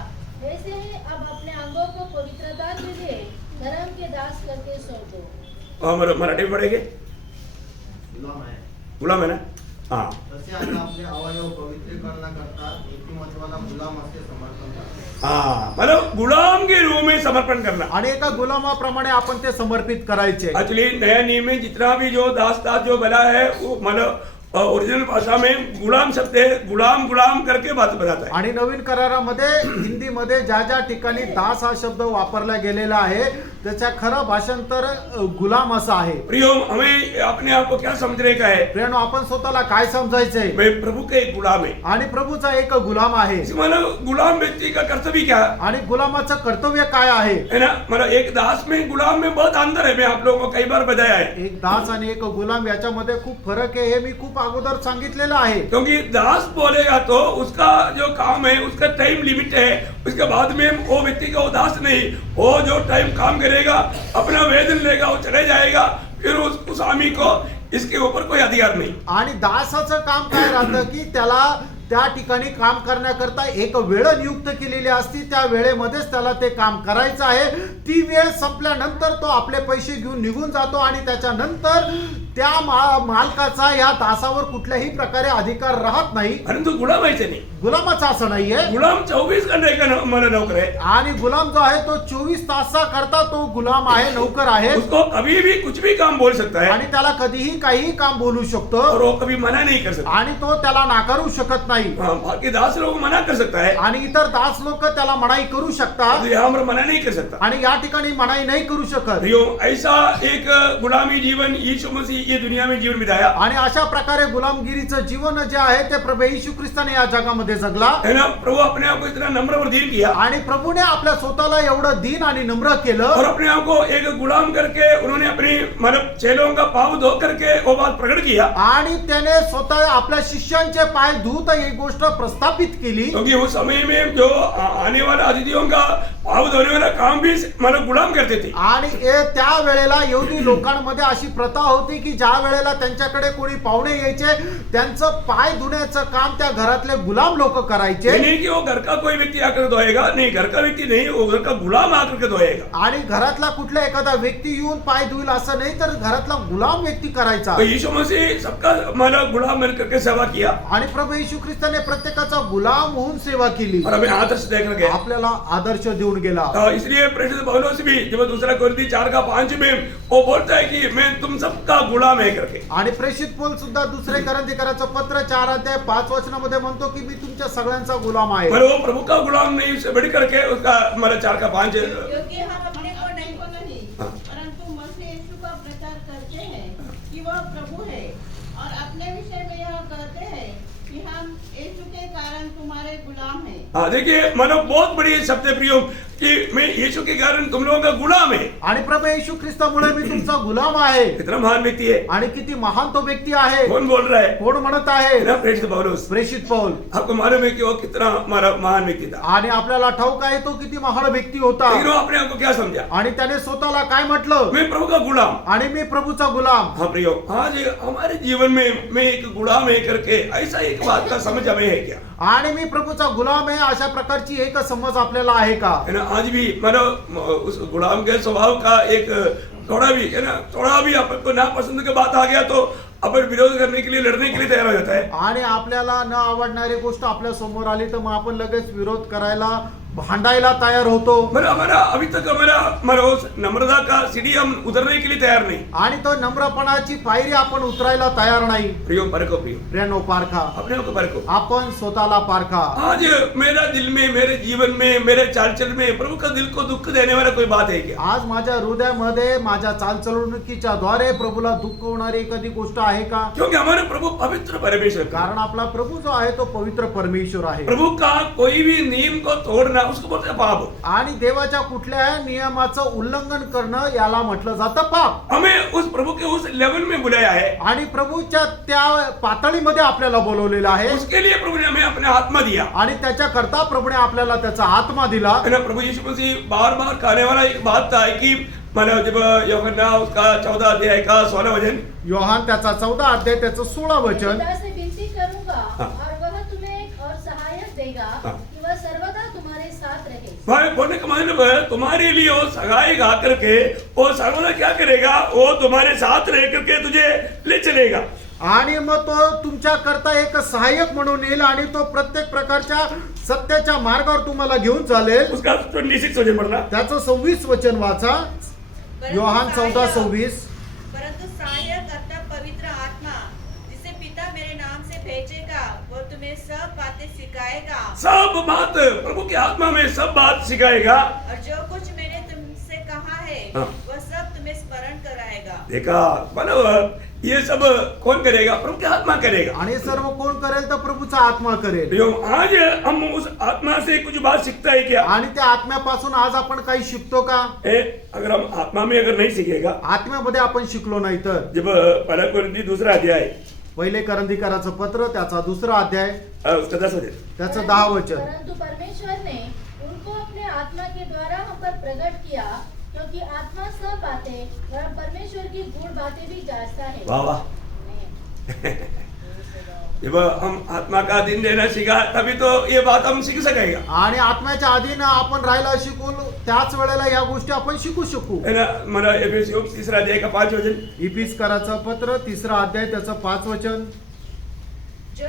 वैसे ही अब अपने अंगों को पवित्रता के लिए धर्म के दास करके सौंपो. हम मराठी में पढ़ेंगे. गुलाम आहे. गुलाम है ना? हाँ. तसे आता आपले अवयव पवित्रीकरणाकरता नीतिमत्वाला गुलाम असे समर्पण करा. हाँ, मतलब गुलाम के रूप में समर्पण करना. आणि एका गुलामाप्रमाणे आपण ते समर्पित करायचे. एक्चुअली नया नियम में जितना भी जो दास जो बना है वो मतलब ओरिजिनल भाषा में गुलाम शब्द है, गुलाम गुलाम करके बात बताता है. आणि नवीन करारामध्ये हिंदीमध्ये ज्या ज्या ठिकाणी दास हा शब्द वापरला गेलेला आहे त्याच्या खरं भाषांतर गुलाम असं आहे. प्रियो, हमें अपने आप को क्या समझने का है? प्रियानो, आपण स्वतःला काय समजायचंय? मैं प्रभु का एक गुलाम है. आणि प्रभूचा एक गुलाम आहे. मतलब गुलाम व्यक्ति का कर्तव्य क्या है? आणि गुलामाचं कर्तव्य काय आहे? है ना? मतलब एक दास में गुलाम में बहुत अंतर है. मैं आप लोगों को कई बार बताया है. एक दास आणि एक गुलाम याच्यामध्ये खूप फरक आहे हे मी खूप अगोदर सांगितलेलं आहे. क्योंकि दास बोलेगा तो उसका जो काम है उसका टाइम लिमिट है, उसके बाद में वो व्यक्ति का वो दास नहीं, वो जो टाइम काम करेगा अपना वेतन लेगा वो चले जाएगा, फिर उस आदमी को इसके ऊपर कोई अधिकार नहीं. आणि दासाचं काम काय राहतं की त्याला त्या ठिकाणी काम करण्याकरता एक वेळ नियुक्त केलेली असती, त्या वेळेमध्येच त्याला ते काम करायचं आहे. ती वेळ संपल्यानंतर तो आपले पैसे घेऊन निघून जातो आणि त्याच्यानंतर त्या मालकाचा या दासावर कुठल्याही प्रकारे अधिकार राहत नाही. परंतु गुलाम ऐसे नहीं. गुलामाचा असं नाहीये. गुलाम 24 घंटे का मला नौकर है. आणि गुलाम जो आहे तो 24 तासाकरता तो गुलाम आहे, नौकर आहे. उसको कभी भी कुछ भी काम बोल सकता है आणि त्याला कधीही काहीही काम बोलू शकतो और वो कभी मना नहीं कर सकता. आणि तो त्याला नाकारू शकत नाही. हाँ, बाकी दास लोग मना कर सकता है, आणि इतर दास लोक त्याला मनाई करू शकतात तो यहाँ पर मना नहीं कर सकता. आणि या ठिकाणी मनाई नाही करू शकत. प्रियो, ऐसा एक गुलामी जीवन यीशु मसीह ये दुनिया में जीवन बिताया आणि अशा प्रकारे गुलामगिरीचं जीवन जे आहे ते प्रभू येशू ख्रिस्ताने या जगामध्ये जगला. है ना? प्रभु अपने आप को इतना नम्र और दीन किया आणि प्रभूने आपल्या स्वतःला एवढं दीन आणि नम्र केलं और अपने आप को एक गुलाम करके उन्होंने अपनी मतलब चेलों का पाँव धो करके वो बात प्रकट किया. आणि त्याने स्वतः आपल्या शिष्यांचे पाय धुत ही गोष्ट प्रस्थापित केली. क्योंकि उस समय में जो आने वाले अतिथियों का पाँव धोने वाला काम भी मतलब गुलाम करते थे. आणि त्या वेळेला यहुदी लोकांमध्ये अशी प्रथा होती की ज्या वेळेला त्यांच्याकडे कोणी पाहुणे यायचे त्यांचं पाय धुण्याचं काम त्या घरातले गुलाम लोक करायचे. नहीं कि वो घर का कोई व्यक्ति आकर धोएगा, नहीं, घर का व्यक्ति नहीं, वो घर का गुलाम आकर के धोएगा. आणि घरातला कुठला एखादा व्यक्ती येऊन पाय धुईल असं नाही, तर घरातला गुलाम व्यक्ती करायचा. तो यीशु मसीह सबका मतलब गुलाम बन करके सेवा किया आणि प्रभू येशू ख्रिस्ताने प्रत्येकाचा गुलाम होऊन सेवा केली और हमें आदर्श देकर गया. आपल्याला आदर्श देऊन गेला. तो इसलिए प्रेरित पौलुस भी जब दूसरा कोरिन्थी 4:5 में वो बोलता है कि मैं तुम सबका गुलाम है करके. आणि प्रेषित पौल सुद्धा दुसरे कोरिन्थीकराचं पत्र 4 अध्याय 5 वचनामध्ये म्हणतो की मी तुमच्या सगळ्यांचा गुलाम आहे. पर वो प्रभु का गुलाम नहीं, उससे बढ़ करके उसका मतलब 4:5 क्योंकि हम अपने को नहीं को नहीं परंतु मसीह यीशु का प्रचार करते हैं कि वह प्रभु है और अपने विषय में यह कहते हैं कि हम यीशु के कारण तुम्हारे गुलाम हैं. हाँ, देखिए मतलब बहुत बड़ी शब्द है प्रियो कि मैं यीशु के कारण तुम लोगों का गुलाम है. आणि प्रभू येशू ख्रिस्तामुळे मी तुमचा गुलाम आहे. कितना महान व्यक्ति है. आणि किती महान तो व्यक्ती आहे. कौन बोल रहा है? कोण म्हणत आहे? ना प्रेरित पौलुस. प्रेषित पौल. आपको मालूम है कि वो कितना महान व्यक्ति था. आणि आपल्याला ठाऊक आहे तो किती महान व्यक्ती होता. लेकिन वो अपने आप को क्या समझा? आणि त्याने स्वतःला काय म्हटलं? मैं प्रभु का गुलाम. आणि मी प्रभूचा गुलाम. हाँ प्रियो, आज हमारे जीवन में मैं एक गुलाम है करके ऐसा एक बात का समझ हमें है क्या? आणि मी प्रभूचा गुलाम आहे अशा प्रकारची एक समज आपल्याला आहे का? है ना, आज भी मतलब उस गुलाम के स्वभाव का एक थोड़ा भी अपन को नापसंद की बात आ गया तो अपन विरोध करने के लिए, लड़ने के लिए तैयार हो जाता है. आणि आपल्याला न आवडणारी गोष्ट आपल्या समोर आली तर मग आपण लगेच विरोध करायला, भांडायला तयार होतो. मतलब हमारा अभी तक हमारा उस नम्रता का सीढ़ी हम उतरने के लिए तैयार नहीं. आणि तो नम्रपणाची पायरी आपण उतरायला तयार नाही. प्रियो परखो, प्रियो प्रियानो पारखा, अपने को परखो. आपण स्वतःला पारखा. आज मेरा दिल में, मेरे जीवन में, मेरे चालचल में प्रभु का दिल को दुख देने वाला कोई बात है क्या? आज माझ्या हृदयामध्ये माझ्या चालचलवणुकीच्या द्वारे प्रभूला दुःख होणारी एखादी गोष्ट आहे का? क्योंकि हमारे प्रभु पवित्र परमेश्वर, कारण आपला प्रभू जो आहे तो पवित्र परमेश्वर आहे. प्रभु का कोई भी नियम को तोड़ना उसको बोलते हैं पाप. आणि देवाच्या कुठल्याही नियमाचं उल्लंघन करणं याला म्हटलं जातं पाप. हमें उस प्रभु के उस लेवल में बुलाया है. आणि प्रभूच्या त्या पातळीमध्ये आपल्याला बोलवलेलं आहे. उसके लिए प्रभु ने हमें अपना आत्मा दिया. आणि त्याच्याकरता प्रभूने आपल्याला त्याचा आत्मा दिला. है ना, प्रभु यीशु मसीह बार बार कहने वाला एक बात था कि मतलब जब यूहन्ना उसका 14 अध्याय का 16 वचन, योहान त्याचा 14 अध्याय त्याचं 16 वचन, पिता से विनती करूंगा हाँ। और वह तुम्हें एक और सहायक देगा हाँ। कि वह सर्वदा तुम्हारे साथ रहे. भाई बोलने का मतलब है तुम्हारे लिए वो सगाई गा करके वो सर्वदा क्या करेगा, वो तुम्हारे साथ रह करके तुझे ले चलेगा. आणि मग तो तुमच्या करता एक सहाय्यक म्हणून येईल आणि तो प्रत्येक प्रकारच्या सत्याच्या मार्गावर तुम्हाला घेऊन चालेल. उसका 26 वचन पढ़ना. त्याचं 26 वचन वाचा. योहान 14:26. परंतु सहायक अर्थात पवित्र आत्मा जिसे पिता मेरे नाम से भेजेगा वो तुम्हें सब बातें सिखाएगा सब बात प्रभु की आत्मा में सब बात सिखाएगा. और जो कुछ मैंने तुमसे कहा है हाँ। वह सब तुम्हें स्मरण कराएगा. देखा, मतलब ये सब कौन करेगा? प्रभु की आत्मा करेगा. आणि सर्व कोण करेल तर प्रभूचा आत्मा करेल. प्रियो, आज हम उस आत्मा से कुछ बात सीखता है क्या? आणि त्या आत्म्यापासून आज आपण काही शिकतो का? अगर हम आत्मा में अगर नहीं सीखेगा, आत्म्यामध्ये आपण शिकलो नाही तर. जब पहला कोरिन्थी 2 अध्याय पहिले करंदीकराचं पत्र त्याचा 2 अध्याय उसका 10 वचन, त्याचं 10 वचन. परंतु परमेश्वर ने उनको अपने आत्मा के द्वारा हम पर प्रकट किया क्योंकि आत्मा सब बातें और परमेश्वर की गूढ़ बातें भी जांचता है. वाह वाह. जब हम आत्मा का अधीन रहना सीखा तभी तो ये बात हम सीख सकेगा. आणि आत्म्याच्या अधीन आपण राहायला शिकून त्याच वेळेला या गोष्टी आपण शिकू शकू. है ना, मला एफएससी 3 अध्याय का 5 वचन, इफिसकराचं पत्र 3 अध्याय त्याचं 5 वचन. जो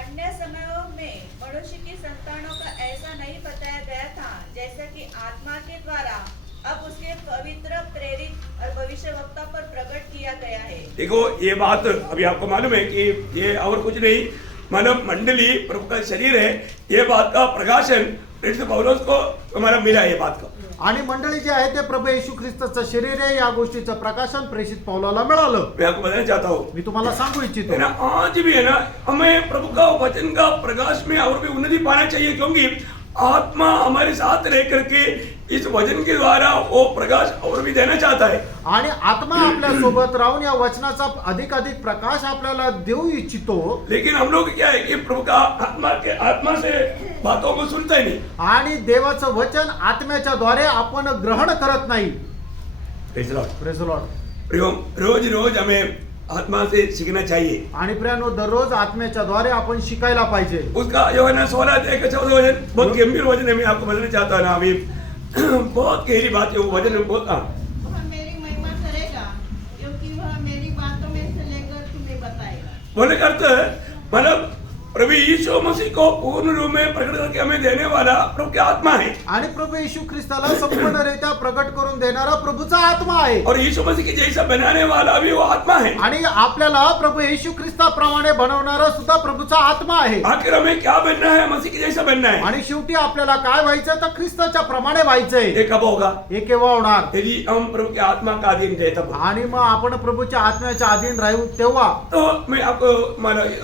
अन्य समयों में मनुष्य की संतानों का ऐसा नहीं बताया गया था जैसा कि आत्मा के द्वारा अब उसके पवित्र, प्रेरित और भविष्यवक्ता पर प्रकट किया गया है. देखो ये बात अभी आपको मालूम है कि ये और कुछ नहीं, मानव मंडली प्रभु का शरीर है. ये बात का प्रकाशन प्रेरित पौलुस को हमारा मिला है. ये बात का आणि मंडळी जे आहे ते प्रभू येशू ख्रिस्ताचं शरीर आहे. या गोष्टीचं प्रकाशन प्रेषित पौलाला मिळालं. मैं आपको बताना चाहता हूँ, मी तुम्हाला सांगू है इच्छितो. ना, आज भी है ना, हमें प्रभु का वचन का प्रकाश में और भी उन्नति पाना चाहिए, क्योंकि आत्मा हमारे साथ रह करके इस वचन के द्वारा वो प्रकाश और भी देना चाहता है. आणि आत्मा आपल्या सोबत राहून या वचनाचा अधिक प्रकाश आपल्याला देऊ इच्छितो. लेकिन हम लोग क्या है कि प्रभु का आत्मा से बातों को सुनता ही नहीं. आणि देवाचं वचन आत्म्याच्या द्वारे आपण ग्रहण करत नाही. Praise the Lord. Praise the Lord. प्रियो, रोज रोज हमें आत्मा से सीखना चाहिए. आणि प्रियानो दररोज आत्म्याच्या द्वारे आपण शिकायला पाहिजे. उसका यूहन्ना 16 अध्याय का 14 वचन बहुत गंभीर वचन है. मैं आपको बताना चाहता हूँ ना, अभी बहुत गहरी बात है वो वचन में. बहुत वह मेरी महिमा करेगा क्योंकि वह मेरी बातों में से लेकर तुम्हें बताएगा. बोलने का अर्थ है, मतलब प्रभु यीशु मसीह को पूर्ण रूप में प्रकट करके हमें देने वाला प्रभु की आत्मा है. आणि प्रभू येशू ख्रिस्ताला संपूर्णरित्या प्रकट करून देणारा प्रभूचा आत्मा आहे. और यीशु मसीह की जैसा बनाने वाला भी वो आत्मा है. आणि आपल्याला प्रभू येशू ख्रिस्ताप्रमाणे बनवणारा सुद्धा प्रभूचा आत्मा आहे. आखिर हमें क्या बनना है? मसीह की जैसा बनना है. आणि शेवटी आपल्याला काय व्हायचं तर ख्रिस्ताच्या प्रमाणे व्हायचंय. ये कब होगा? हे केव्हा होणार? यदि हम प्रभु की आत्मा का अधीन थे तब. आणि मग आपण प्रभूच्या आत्म्याच्या अधीन राहू तेव्हा. तो मैं आपको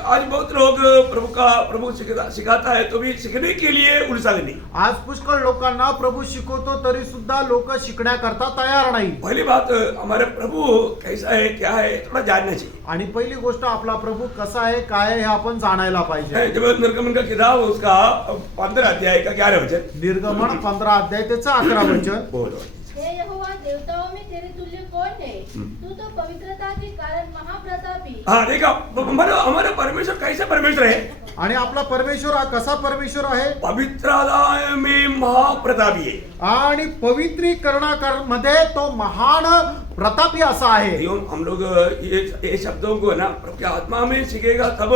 आज बहुत लोग प्रभु सिखाता है तो भी सीखने के लिए उत्साह नहीं. आज पुष्कळ लोकांना प्रभू शिकवतो तरी सुद्धा लोक शिकण्याकरता तयार नाही. पहली बात, हमारे प्रभु कैसा है क्या है थोड़ा जानना चाहिए. आणि पहिली गोष्ट आपला प्रभू कसा आहे काय आहे हे आपण जाणायला पाहिजे. जब निर्गमन का किताब उसका 15 अध्याय का 11 वचन, निर्गमन 15 अध्याय त्याचं 11 वचन. बोलो. हे यहोवा, देवताओं में तेरे तुल्य कौन है? तू तो पवित्रता के कारण महाप्रतापी. हाँ देखा, हमारा परमेश्वर कैसा परमेश्वर है? आणि आपला परमेश्वर हा कसा परमेश्वर आहे पवित्रताय में महाप्रतापी है। आणि पवित्रीकरणामध्ये तो महान प्रतापी असा आहे एवं हम लोग ये शब्दों को ना प्रभु की आत्मा में सीखेगा तब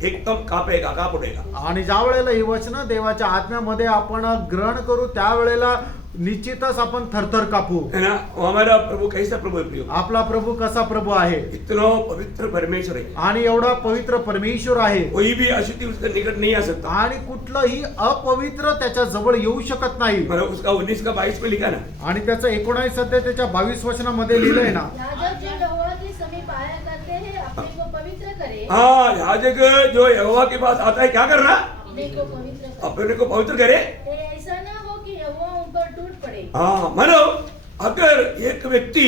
एकदम कापेगा, काप उठेगा। आणि ज्या वेळेला ही वचनं देवाच्या आत्म्यामध्ये आपण ग्रहण करू त्यावेळेला निश्चितच आपण थरथर कापू है ना। वो हमारा प्रभु कैसा प्रभु है प्रियो? आपला प्रभू कसा प्रभु आहे इतना पवित्र परमेश्वर है, आणि एवढा पवित्र परमेश्वर आहे कोई भी अशुद्धि उसके निकट नहीं आ सकता। आणि कुठलंही अपवित्र त्याच्या जवळ येऊ शकत नाही मतलब उसका 19 का 22 में लिखा ना, आणि त्याचं 19 सध्या त्याच्या 22 वचनामध्ये लिहिलंय ना याजक जो यहोवा के समीप आया करते हैं अपने को पवित्र करे हाँ याजक जो यहोवा के पास आता है क्या करना? अपने को पवित्र करे अपने को पवित्र करे। ये ऐसा ना हो कि यहोवा उन पर टूट पड़े हाँ मानो अगर एक व्यक्ति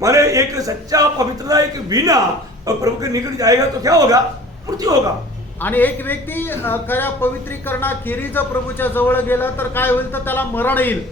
माने एक सच्चा पवित्रता एक बिना प्रभु के निकट जाएगा तो क्या होगा? मृत्यू होगा। आणि एक व्यक्ती खऱ्या पवित्रीकरणाखेरीज प्रभूच्या जवळ गेला तर काय होईल तर त्याला मरण येईल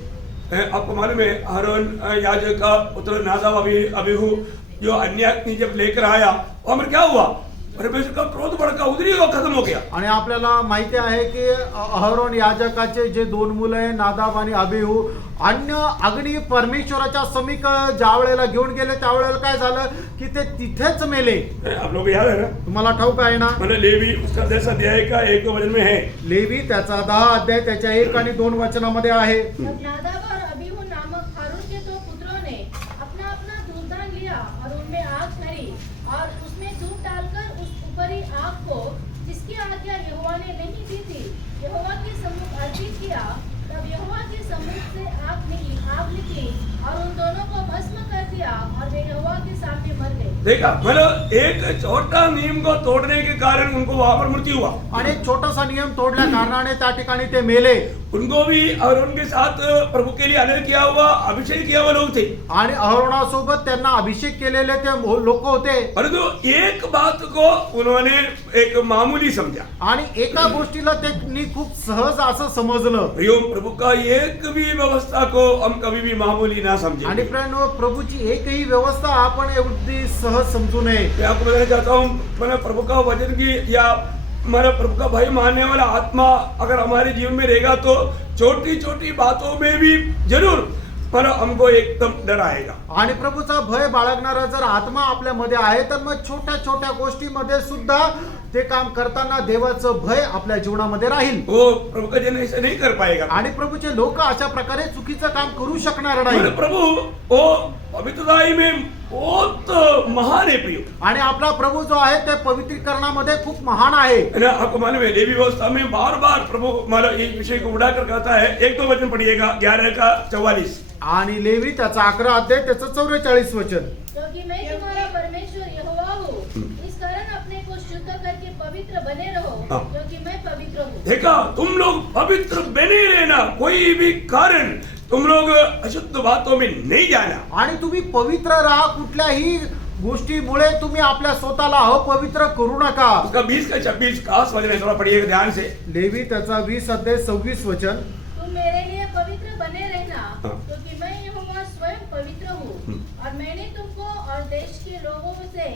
आपको मालूम है आरोन याजक का पुत्र नादाब अबीहू जो अन्य अग्नि जब लेकर आया वहां पर क्या हुआ? परमेश्वर का क्रोध भड़का, उधर ही वो खत्म हो गया। आणि आपल्याला माहिती आहे की अहरोन याजकाचे जे 2 मुलं आहे नादाब आणि अबीहू अन्य अग्नी परमेश्वराच्या समीप ज्या वेळेला घेऊन गेले त्यावेळेला काय झालं की ते तिथेच मेले आप लोग को याद है ना? तुम्हाला ठाऊक आहे ना मतलब लेवी उसका 10 अध्याय का 1 वचन में है। लेवी त्याचा 10 अध्याय त्याच्या 1 आणि 2 वचनामध्ये आहे तब नादाब और अबीहू नामक हारून के 2 पुत्रों ने अपना अपना धूपदान लिया और उनमें आग धरी और उसमें धूप डालकर उस ऊपरी आग को जिसकी आज्ञा यहोवा ने नहीं दी थी यहोवा के सम्मुख अर्पित किया। तब यहोवा के सम्मुख से आग निकली और उन दोनों को भस्म कर दिया और वे यहोवा के सामने मर गए। देखा मतलब एक छोटा नियम को तोड़ने के कारण उनको वहां पर मृत्यु हुआ। आणि एक छोटासा नियम तोडल्या कारणाने त्या ठिकाणी ते मेले उनको भी और उनके साथ प्रभु के लिए अलग किया हुआ अभिषेक किया हुआ लोग थे आणि अहरोनासोबत त्यांना अभिषेक केलेले ते लोक होते परंतु एक बात को उन्होंने एक मामूली समझा। आणि एका गोष्टीला त्यांनी खूप सहज असं समजलं प्रियो प्रभु का एक भी व्यवस्था को हम कभी भी मामूली ना समझे। आणि प्रभूची एकही व्यवस्था आपण एवढी सहज समजू नये मैं आपको बताना चाहता हूँ मैंने प्रभु का वचन की या हमारा प्रभु का भय मानने वाला आत्मा अगर हमारे जीवन में रहेगा तो छोटी छोटी बातों में भी जरूर मतलब हमको एकदम डर आएगा। आणि प्रभूचा भय बाळगणारा जर आत्मा आपल्यामध्ये आहे तर मग छोट्या छोट्या गोष्टीमध्ये सुद्धा ते काम करताना देवाचं भय आपल्या जीवनामध्ये राहील। वो प्रभु का जन ऐसा नहीं कर पाएगा आणि प्रभूचे लोक अशा प्रकारे चुकीचं काम करू शकणार नाही मतलब प्रभु वो पवित्रताई में बहुत महान है प्रियो। आणि आपला प्रभू जो आहे ते पवित्रीकरणामध्ये खूप महान आहे है ना। आपको मालूम है लेवी व्यवस्था में बार बार प्रभु मतलब इस विषय को उड़ाकर कहता है। 1-2 वचन पढ़िएगा 11 का 44। आणि लेवी त्याचा 11 अध्याय त्याचं 44 वचन क्योंकि मैं तुम्हारा परमेश्वर यहोवा हूँ इस कारण अपने को शुद्ध करके पवित्र बने रहो हाँ। क्योंकि मैं पवित्र हूँ। देखा तुम लोग पवित्र बने रहना, कोई भी कारण तुम लोग अशुद्ध बातों में नहीं जाना। आणि तुम्ही पवित्र राहा कुठल्याही गोष्टीमुळे तुम्ही आपल्या स्वतःला अपवित्र करू नका। उसका 20 का 26 खास वचन है, थोड़ा पढ़िएगा ध्यान से। लेवी त्याचा 20 अध्याय 26 वचन तुम मेरे लिए पवित्र बने रहना हाँ। क्योंकि मैं यहोवा स्वयं पवित्र हूँ और मैंने तुमको और देश के लोगों से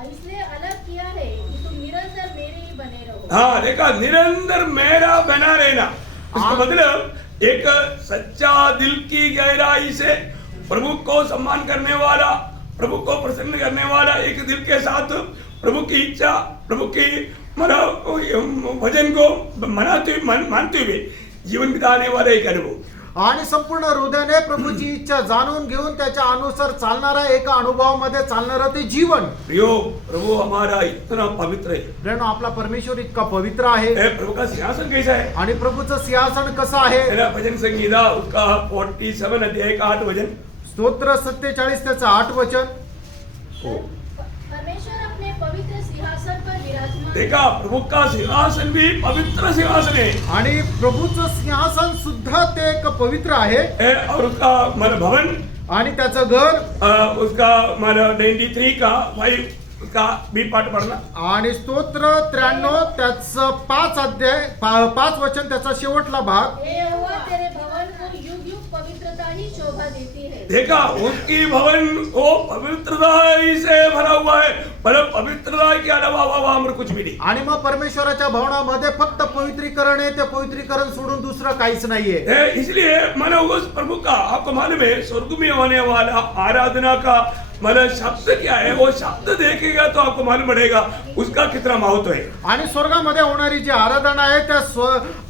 इसलिए अलग किया है कि तुम निरंतर मेरे ही बने रहो। हाँ देखा निरंतर मेरा बना रहना इसका मतलब एक सच्चा दिल की गहराई से प्रभु को सम्मान करने वाला, प्रभु को प्रसन्न करने वाला एक दिल के साथ प्रभु की इच्छा, प्रभु की भजन को मानते हुए जीवन बिताने वाला एक अनुभव आणि संपूर्ण हृदयाने प्रभूची इच्छा जाणून घेऊन त्याच्या अनुसार चालणारा एका अनुभवामध्ये चालणारा ते जीवन। प्रियो प्रभु हमारा इतना पवित्र है। प्रेरणा आपला परमेश्वर इतका पवित्र आहे प्रभु का सिंहासन कैसा है आणि प्रभूचं सिंहासन कसं आहे मेरा भजन संगीता उसका 47 अध्याय का 8 वचन स्तोत्र 47 त्याचं 8 वचन। परमेश्वर अपने पवित्र सिंहासन पर विराजमान। देखा प्रभु का सिंहासन भी पवित्र सिंहासन है आणि प्रभूचं सिंहासन सुद्धा ते एक पवित्र आहे और उसका मन भवन आणि त्याचं घर उसका मन 93 का 5 उसका बी पाठ पढ़ना आणि स्तोत्र 93 त्याचं 5 अध्याय 5 वचन त्याचा शेवटला भाग। हे यहोवा तेरे भवन को युग युग पवित्रता ही शोभा देती है। देखा उसकी भवन वो पवित्रता ही से भरा हुआ है, मतलब पवित्रता के अलावा वहां पर कुछ भी नहीं। आणि मग परमेश्वराच्या भवनामध्ये फक्त पवित्रीकरण आहे, ते पवित्रीकरण सोडून दुसरं काहीच नाहीये. इसलिए मैंने उस प्रभु का, आपको मालूम है स्वर्ग में होने वाला आराधना का मतलब शब्द क्या है, वो शब्द देखेगा तो आपको मालूम पड़ेगा उसका कितना महत्व है. आणि स्वर्गामध्ये होणारी जी आराधना आहे त्या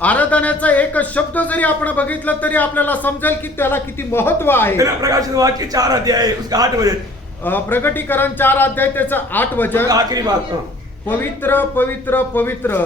आराधनेचा एक शब्द जरी आपण बघितलं तरी आपल्याला समजेल की त्याला किती महत्व आहे. प्रकाशित वाक्य 4 अध्याय उसका 8 वचन, प्रकटीकरण 4 अध्याय त्याचं 8 वचन, आखिरी बात. पवित्र पवित्र पवित्र,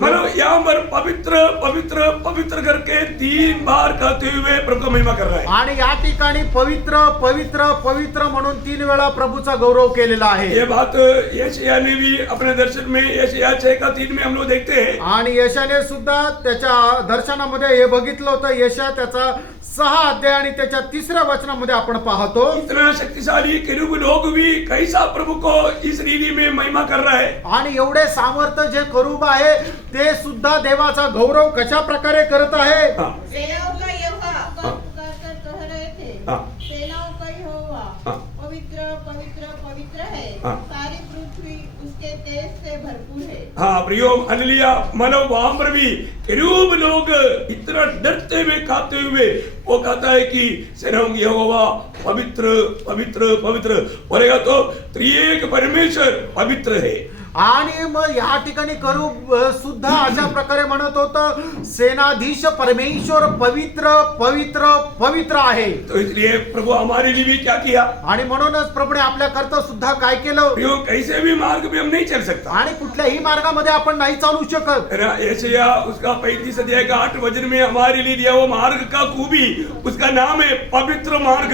मतलब यहाँ पर पवित्र पवित्र पवित्र करके 3 बार कहते हुए प्रभु का महिमा कर रहा है. आणि या ठिकाणी पवित्र पवित्र पवित्र म्हणून 3 वेळा प्रभूचा गौरव केलेला आहे. ये बात यशायाह ने भी अपने दर्शन में यशायाह 6:3 में हम लोग देखते हैं. आणि यशाने सुद्धा त्याच्या दर्शनामध्ये हे बघितलं होतं. यशा त्याचा 6 अध्याय आणि त्याच्या 3ऱ्या वचनामध्ये आपण पाहतो. इतना शक्तिशाली केरूब लोग भी कैसा प्रभु को इस रीति में महिमा कर रहा है. आणि एवढे सामर्थ्य जे करूब आहे ते सुद्धा देवाचा गौरव कशा प्रकारे करत आहे. हाँ. सेनाओं का यहोवा पुकार कर कह रहे थे, हाँ. सेनाओं का यहोवा हाँ. पवित्र पवित्र पवित्र है, हाँ. सारी पृथ्वी उसके तेज से भरपूर है. हाँ प्रियो हालेलुया. मानो वहां पर भी केरूब लोग इतना डरते हुए खाते हुए वो कहता है कि सेनाओं की यहोवा पवित्र पवित्र पवित्र बोलेगा तो त्रिएक परमेश्वर पवित्र है. आणि मग या ठिकाणी करूब सुद्धा अशा प्रकारे म्हणत होतं सेनाधीश परमेश्वर पवित्र पवित्र पवित्र आहे. तो इसलिए प्रभु हमारे लिए भी क्या किया. आणि म्हणूनच प्रभूने आपल्या करता सुद्धा काय केलं. प्रियो कैसे भी मार्ग में हम नहीं चल सकता. आणि कुठल्याही मार्गामध्ये आपण नाही चालू शकत. यशायाह उसका 35 अध्याय का 8 वचन में हमारे लिए दिया वो मार्ग का खूबी, उसका नाम है पवित्र मार्ग.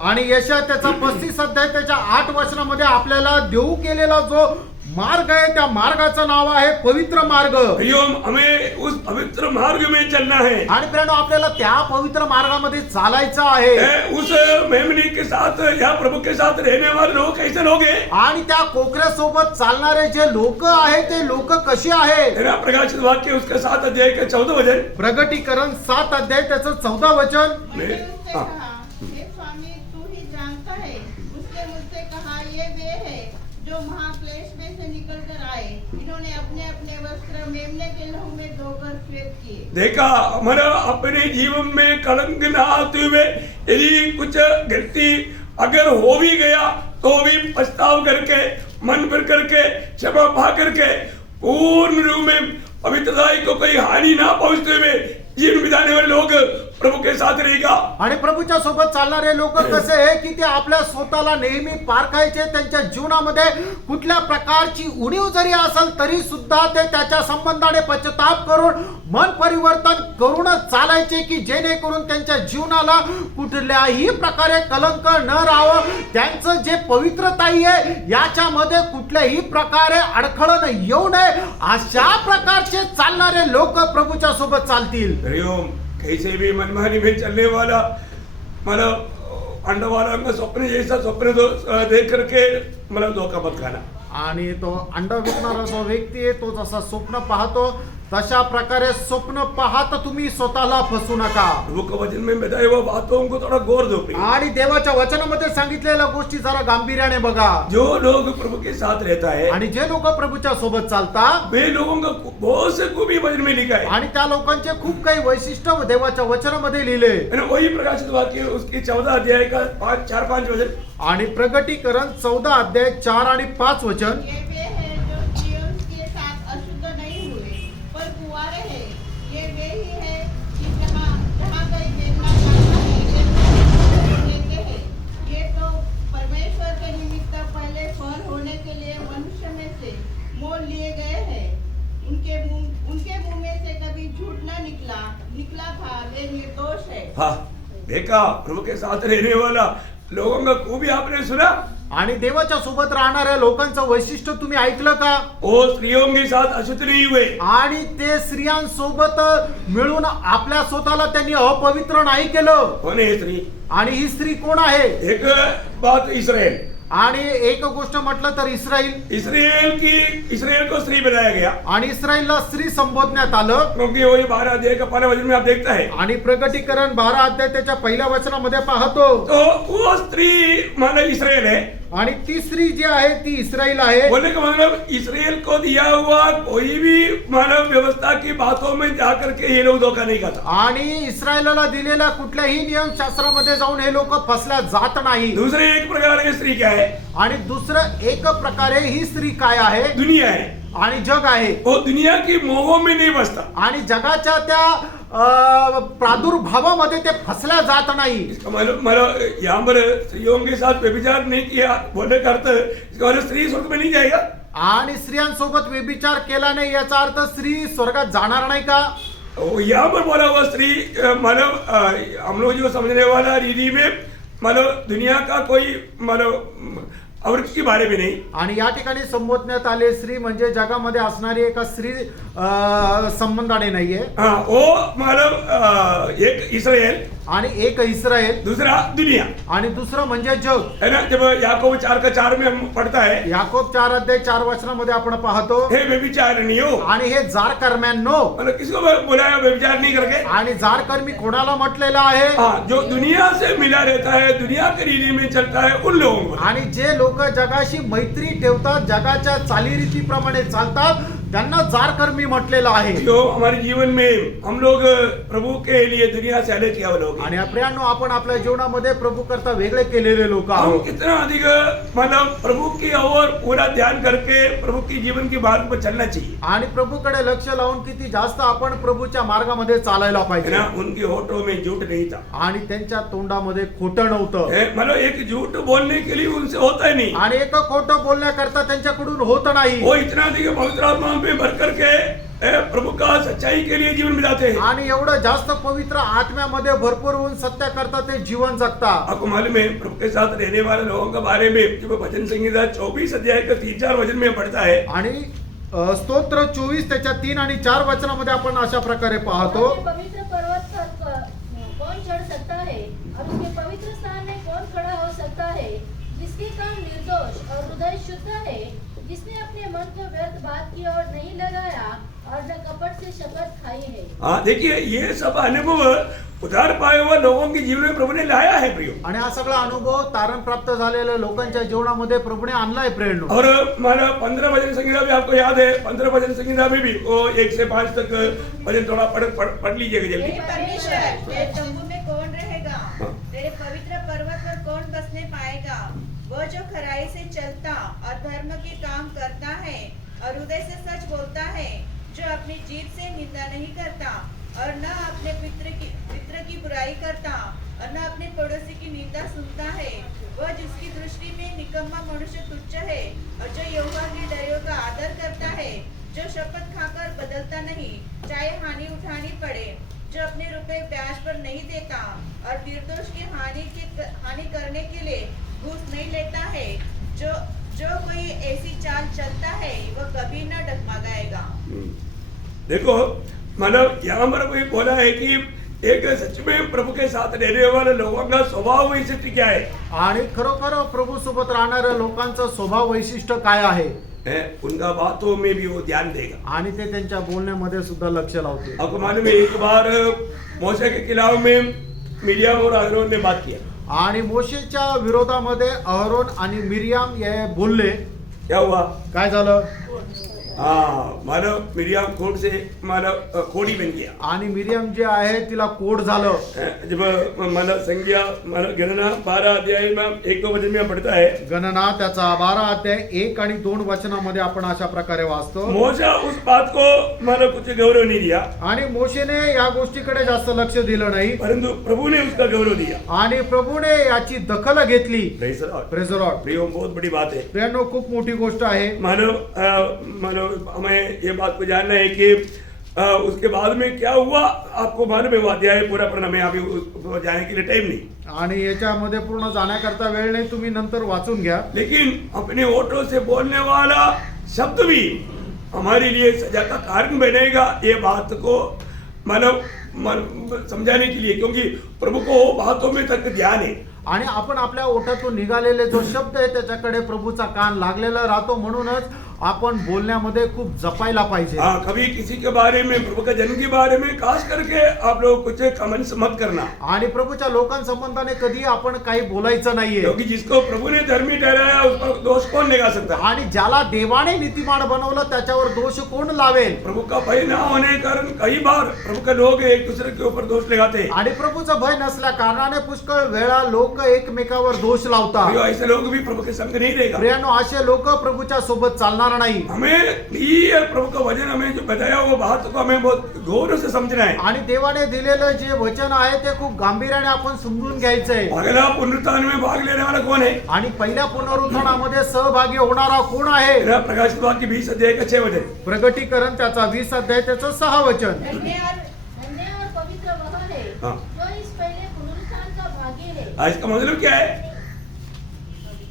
आणि यशा त्याचा 35 अध्याय त्याच्या 8 वचनामध्ये आपल्याला देऊ केलेला जो मार्ग आहे त्या मार्गाचं नाव आहे पवित्र मार्ग. प्रियोम हमें उस पवित्र मार्ग में चलना है. आणि प्रियानो आपल्याला त्या पवित्र मार्गामध्ये चालायचं आहे. उस मेमनी के साथ या प्रभु के साथ रहने वाले लोग कैसे लोग हैं. आणि त्या कोकऱ्यासोबत चालणारे जे लोक आहेत ते लोक कसे आहेत. प्रकाशित वाक्य उसका 7 अध्याय का 14 वचन, प्रगटीकरण 7 अध्याय त्याचं 14 वचन. मैंने उससे कहा, हे स्वामी तू ही जानता है. उसने मुझसे कहा, ये वे है जो महाक्लेश में से निकल कर आए, इन्होंने अपने अपने वस्त्र मेमने के लहू में धोकर श्वेत किए. देखा हमारा अपने जीवन में कलंक न आते हुए यदि कुछ गलती अगर हो भी गया तो भी पछताव करके मन पर करके क्षमा पा करके पूर्ण रूप में पवित्रता को कोई हानि ना पहुंचते हुए जीवन बिताने वाले लोग प्रभु के साथ रहेगा. आणि प्रभूच्या सोबत चालणारे लोक कसे आहे की ते आपल्या स्वतःला नेहमी पारखायचे. त्यांच्या जीवनामध्ये कुठल्या प्रकारची उणीव जरी असेल तरी सुद्धा ते त्याच्या संबंधाने पश्चाताप करून मन परिवर्तन करूनच चालायचे की जेणेकरून त्यांच्या जीवनाला कुठल्याही प्रकारे कलंक न राहावं. त्यांचं जे पवित्रताई आहे याच्यामध्ये कुठल्याही प्रकारे अडखळण येऊ नये अशा प्रकारचे चालणारे लोक प्रभूच्या सोबत चालतील. हरिओम. कैसे भी मनमानी में चलने वाला मतलब अंडा वाला स्वप्न जैसा स्वप्न देख करके मतलब धोखा मत खाना. आणि तो अंड विकणारा जो व्यक्ती आहे तो जसा स्वप्न पाहतो तशा प्रकारे स्वप्न पाहत तुम्ही स्वतःला फसू नका. प्रभु के वचन में बताए वो बातों को थोड़ा गौर दो. आणि देवाच्या वचनामध्ये सांगितलेल्या गोष्टी जरा गांभीर्याने बघा. जो लोग प्रभु के साथ रहता है आणि जे लोक प्रभूच्या सोबत चालतात वे लोगों का बहुत से खूबी वचन में लिखा है. आणि त्या लोकांचे खूप काही वैशिष्ट्य देवाच्या वचनामध्ये लिहिले. वही प्रकाशित वाक्य उसकी 14 अध्याय का 4-5 वचन. आणि प्रगटीकरण 14 अध्याय 4 आणि 5 वचन. ये वे है जो स्त्रियों के साथ अशुद्ध नहीं हुए पर कुंवारे हैं. ये वे ही है कि जहाँ जहाँ कोई वेदना करता है ये तो लेते हैं. ये तो परमेश्वर के निमित्त पहले फल होने के लिए मनुष्य में से मोल लिए गए हैं. उनके मुंह में से कभी झूठ न निकला था. वे निर्दोष है. हाँ देखा प्रभु के साथ रहने वाला लोगों का खूबी आपने सुना. आणि देवाच्या सोबत राहणाऱ्या लोकांचं वैशिष्ट्य तुम्ही ऐकलं का. वो स्त्रियों के साथ अशुद्ध नहीं हुए. आणि ते स्त्रियांसोबत मिळून आपल्या स्वतःला त्यांनी अपवित्र नाही केलं. कौन है स्त्री. आणि ही स्त्री कोण आहे. एक बात इस्राएल. आणि एक गोष्ट म्हटलं तर इसराइल को स्त्री बनाया गया, आणि इस्रायलला स्त्री संबोधण्यात आलं. क्योंकि वही 12 अध्याय का 15 वचन में आप देखता है आणि प्रकटीकरण 12 अध्याय त्याच्या पहिल्या वचनामध्ये पाहतो. तो वो स्त्री मानव इसराइल है. आणि ती स्त्री जी आहे ती इस्रायल आहे. बोलने का मतलब इसराइल को दिया हुआ कोई भी मानव व्यवस्था की बातों में जाकर के ये लोग धोखा नहीं खाता. आणि इस्रायलला दिलेल्या कुठल्याही नियम शास्त्रामध्ये जाऊन हे लोक फसल्या जात नाही. दूसरे एक प्रकार की स्त्री क्या है? आणि दुसरं एक प्रकारे ही स्त्री काय आहे? दुनिया है. आणि जग आहे. वो दुनिया की मोहों में नहीं बसता. आणि जगाच्या त्या प्रादुर्भावामध्ये ते फसल्या जात नाही. इसका मतलब यहाँ पर स्त्रियों के साथ व्यभिचार नहीं किया बोलने का अर्थ, इसका मतलब स्त्री स्वर्ग में नहीं जाएगा. आणि स्त्रियांसोबत व्यभिचार केला नाही याचा अर्थ स्त्री स्वर्गात जाणार नाही का? यहाँ पर बोला हुआ स्त्री मतलब हम लोग जो समझने वाला रीति में मतलब दुनिया का कोई मतलब औरत के बारे में नहीं. आणि या ठिकाणी संबोधण्यात आले स्त्री म्हणजे जगामध्ये असणारी एका स्त्री संबंधाने नाहीये. हाँ, वो मतलब एक इसराइल आणि एक इस्रायल, दूसरा दुनिया आणि दुसरं म्हणजे जग है ना. जब याकूब 4:4 में हम पढ़ता है याकोब 4 अध्याय 4 वचनामध्ये आपण पाहतो. हे व्यभिचार नहीं हो. आणि हे जार कर्म्यांनो, मतलब किसको बुलाया व्यभिचार नहीं करके? आणि जार कर्मी कोणाला म्हटलेलं आहे? हाँ, जो दुनिया से मिला रहता है, दुनिया की रीति में चलता है, उन लोगों को. आणि जे लोक जगाशी मैत्री ठेवतात, जगाच्या चालीरीतीप्रमाणे चालतात, त्यांना जार कर्मी म्हटलेलं आहे. जो हमारे जीवन में हम लोग प्रभु के लिए दुनिया से अलग किया हुआ लोग हैं. आणि प्रियांनो, आपण आपल्या जीवनामध्ये प्रभू करता वेगळे केलेले लोक हम आहोत. कितना अधिक मतलब प्रभु की ओर पूरा ध्यान करके प्रभु की जीवन की मार्ग पर चलना चाहिए, आणि प्रभूकडे लक्ष लावून किती जास्त आपण प्रभूच्या मार्गामध्ये चालायला है पाहिजे. ना. उनके होठों में झूठ नहीं था. आणि त्यांच्या तोंडामध्ये खोटं नव्हतं. मतलब एक झूठ बोलने के लिए उनसे होता ही नहीं. आणि एक खोटं बोलण्याकरता त्यांच्याकडून होत नाही. वो इतना अधिक पवित्र आत्मा में भर करके प्रभु का सच्चाई के लिए जीवन बिताते हैं. आणि एवढं जास्त पवित्र आत्म्यामध्ये भरपूर होऊन सत्य करता ते जीवन जगतात. आपको मालूम है प्रभु के साथ रहने वाले लोगों के बारे में जब भजन संहिता 24 अध्याय का 3-4 वचन में पढ़ता है. आणि स्तोत्र 24 त्याच्या 3 आणि 4 वचनामध्ये आपण अशा प्रकारे पाहतो. अपने पवित्र पर्वत पर कौन चढ़ सकता है और उसके पवित्र स्थान में कौन खड़ा हो सकता है? जिसके काम निर्दोष और हृदय शुद्ध है, जिसने अपने मन को व्यर्थ बात की ओर नहीं लगाया और न कपट से शपथ खाई है. हाँ, देखिए ये सब अनुभव उद्धार पाए हुए लोगों के जीवन में प्रभु ने लाया है प्रियो. आणि हा सगळा अनुभव तारण प्राप्त झालेल्या लोकांच्या जीवनामध्ये प्रभूने आणलाय प्रेरणा. और हमारा 15 भजन संहिता भी आपको याद है. 15 भजन संहिता में भी वो 1 से 5 तक भजन थोड़ा पढ़ लीजिएगा जल्दी. हे परमेश्वर, तेरे तंबू में कौन रहेगा? हाँ. तेरे पवित्र पर्वत पर कौन बसने पाएगा? वह जो खराई से चलता और धर्म के काम करता है और हृदय से सच बोलता है, जो अपनी जीभ से निंदा नहीं करता और न अपने पितृ की बुराई करता और न अपने पड़ोसी की निंदा सुनता है, वह जिसकी दृष्टि में निकम्मा मनुष्य तुच्छ है और जो यहोवा के डरों का आदर करता है, जो शपथ खाकर बदलता नहीं, चाहे हानि उठानी पड़े, जो अपने रुपए ब्याज पर नहीं देता और निर्दोष की हानि करने के लिए घूस नहीं लेता है, जो कोई ऐसी चाल चलता है वह कभी न डगमगाएगा. देखो मतलब यहाँ पर कोई बोला है कि एक सच में प्रभु के साथ रहने वाले लोगों का स्वभाव वैशिष्ट्य क्या है. आणि खरोखर प्रभू सोबत राहणाऱ्या लोकांचं स्वभाव वैशिष्ट्य काय आहे? उनका बातों में भी वो ध्यान देगा. आणि ते त्यांच्या बोलण्यामध्ये सुद्धा लक्ष लावते. आपको मालूम है एक बार मूसा के खिलाफ में मिरियम और आरोन ने बात किया. आणि मोशेच्या विरोधामध्ये अहरोन आणि मिरियाम हे बोलले. क्या हुआ? काय झालं? हाँ, मानव मिरियम कोड से मानव खोड़ी बन गया. आणि मिरियम जे आहे तिला कोड झालं. जब मानव संज्ञा मानव गणना 12 अध्याय में 1-2 वचन में पढ़ता है. गणना त्याचा 12 अध्याय 1 आणि 2 वचनामध्ये आपण अशा प्रकारे वाचतो. मूसा उस बात को मानव कुछ गौरव नहीं दिया. आणि मोशेने या गोष्टीकडे जास्त लक्ष दिलं नाही, परंतु प्रभु ने उसका गौरव दिया. आणि प्रभूने याची दखल घेतली. Praise the Lord. Praise the Lord. प्रियो, बहुत बड़ी बात है. प्रियांनो, खूप मोठी गोष्ट आहे. मानव हमें ये बात को जानना है कि उसके बाद में क्या हुआ. आपको मालूम है वो अध्याय पूरा पढ़ना, मैं अभी जाने के लिए टाइम नहीं. आणि याच्यामध्ये पूर्ण जाण्याकरता वेळ नाही, तुम्ही नंतर वाचून घ्या. लेकिन अपने होठों से बोलने वाला शब्द भी हमारे लिए सजा का कारण बनेगा, ये बात को मानव समझाने के लिए, क्योंकि प्रभु को बातों में तक ध्यान है. आणि आपण आपल्या ओठातून निघालेले जो शब्द आहे त्याच्याकडे प्रभूचा कान लागलेला राहतो. म्हणूनच आपण बोलण्यामध्ये खूप जपायला पाहिजे. हाँ, कभी किसी के बारे में, प्रभु के जन्म के बारे में खास करके आप लोग कुछ कमेंट्स मत करना, आणि प्रभूच्या लोकांसंबंधाने कधी आपण काही बोलायचं नाहीये. क्योंकि जिसको प्रभु ने धर्मी ठहराया उस पर दोष कौन लगा सकता है? आणि ज्याला देवाने नीतिमान बनवलं त्याच्यावर दोष कोण लावेल? प्रभु का भय ना होने के कारण कई बार प्रभु के लोग एक दूसरे के ऊपर दोष लगाते हैं। आणि प्रभूचा भय नसल्या कारणाने पुष्कळ वेळा लोक एकमेकावर दोष लावतात. भाइयों, ऐसे लोग भी प्रभु के संग नहीं रहेगा। प्रियानो, असे लोक प्रभूच्या सोबत चालणार नाही. हमें ये प्रभु का वचन हमें जो बताया वो बात को हमें बहुत गौर से समझना है। आणि देवाने दिलेलं जे वचन आहे ते खूप गांभीर्याने आपण समजून घ्यायचंय. अगला पुनरुत्थान में भाग लेने वाला कौन है? आणि पहिल्या पुनरुत्थानामध्ये सहभागी होणारा कोण आहे? मेरा प्रकाशित वाक्य 20 अध्याय का 6 वचन। प्रगटीकरण त्याचा 20 अध्याय त्याचं 6 वचन. धन्य और पवित्र वह है हाँ। जो इस पहले पुनरुत्थान का भागी है। आज का मतलब क्या है?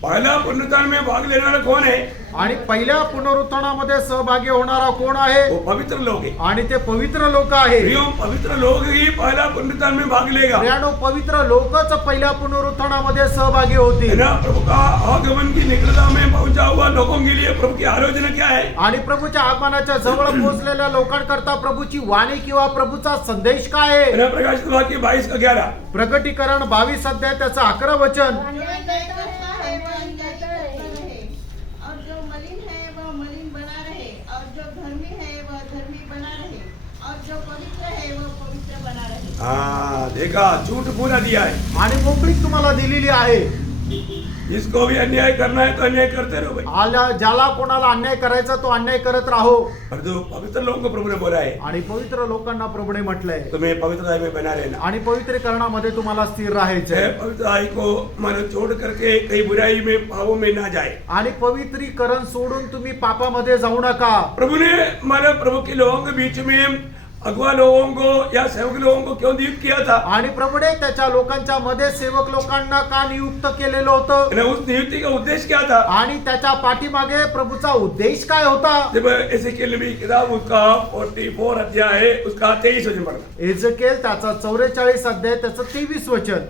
पहला पुनरुत्थान में भाग लेने वाला कौन है? आणि पहिल्या पुनरुत्थानामध्ये सहभागी होणारा कोण आहे? वो पवित्र लोग है। आणि ते पवित्र लोक आहे. प्रियो, पवित्र लोग ही पहला पुनरुत्थान में भाग लेगा। प्रियानो, पवित्र लोकच पहिल्या पुनरुत्थानामध्ये सहभागी है होतील. ना? प्रभु का आगमन की निकटता में पहुंचा हुआ लोगों के लिए प्रभु की आलोचना क्या है? आणि प्रभूच्या आगमनाच्या जवळ पोहोचलेल्या लोकांकरता प्रभूची वाणी किंवा प्रभूचा संदेश काय है आहे? ना? प्रकाशित वाक्य 22 का 11। प्रगटीकरण 22 अध्याय त्याचं 11 वचन. जो अन्याय करता है वह अन्याय करता रहे। और जो मलिन है वह मलिन बना रहे, और जो धर्मी है वह धर्मी बना रहे, और जो पवित्र है वह पवित्र बना रहे। हाँ, देखा, झूठ पूरा दिया है। आणि मोकळीक तुम्हाला दिलेली आहे. जिसको भी अन्याय करना है तो अन्याय करते रहो भाई। ज्याला कोणाला अन्याय करायचा तो अन्याय करत राहो. और जो पवित्र लोगों को प्रभु ने बोला है, आणि पवित्र लोकांना प्रभूने म्हटलंय तुम्हें पवित्रता में बना रहना आणि पवित्रीकरणामध्ये तुम्हाला स्थिर राहायचंय. पवित्रता को मन छोड़ करके कई बुराई में पापों में ना जाए। आणि पवित्रीकरण सोडून तुम्ही पापामध्ये जाऊ नका. प्रभु ने हमारे प्रभु के लोगों के बीच में अगुआ लोगों को या सेवक लोगों को क्यों नियुक्त किया था? आणि प्रभूने त्याच्या लोकांच्या मध्ये सेवक लोकांना का नियुक्त केलेलं होतं? है ना? उस नियुक्ति का उद्देश्य क्या था? आणि त्याच्या पाठीमागे प्रभूचा उद्देश काय होता? जब एसेकिएल नबी की किताब उसका 44 अध्याय है, उसका 23 वचन पढ़ना। एजेकिएल त्याचा 44 अध्याय त्याचं 23 वचन.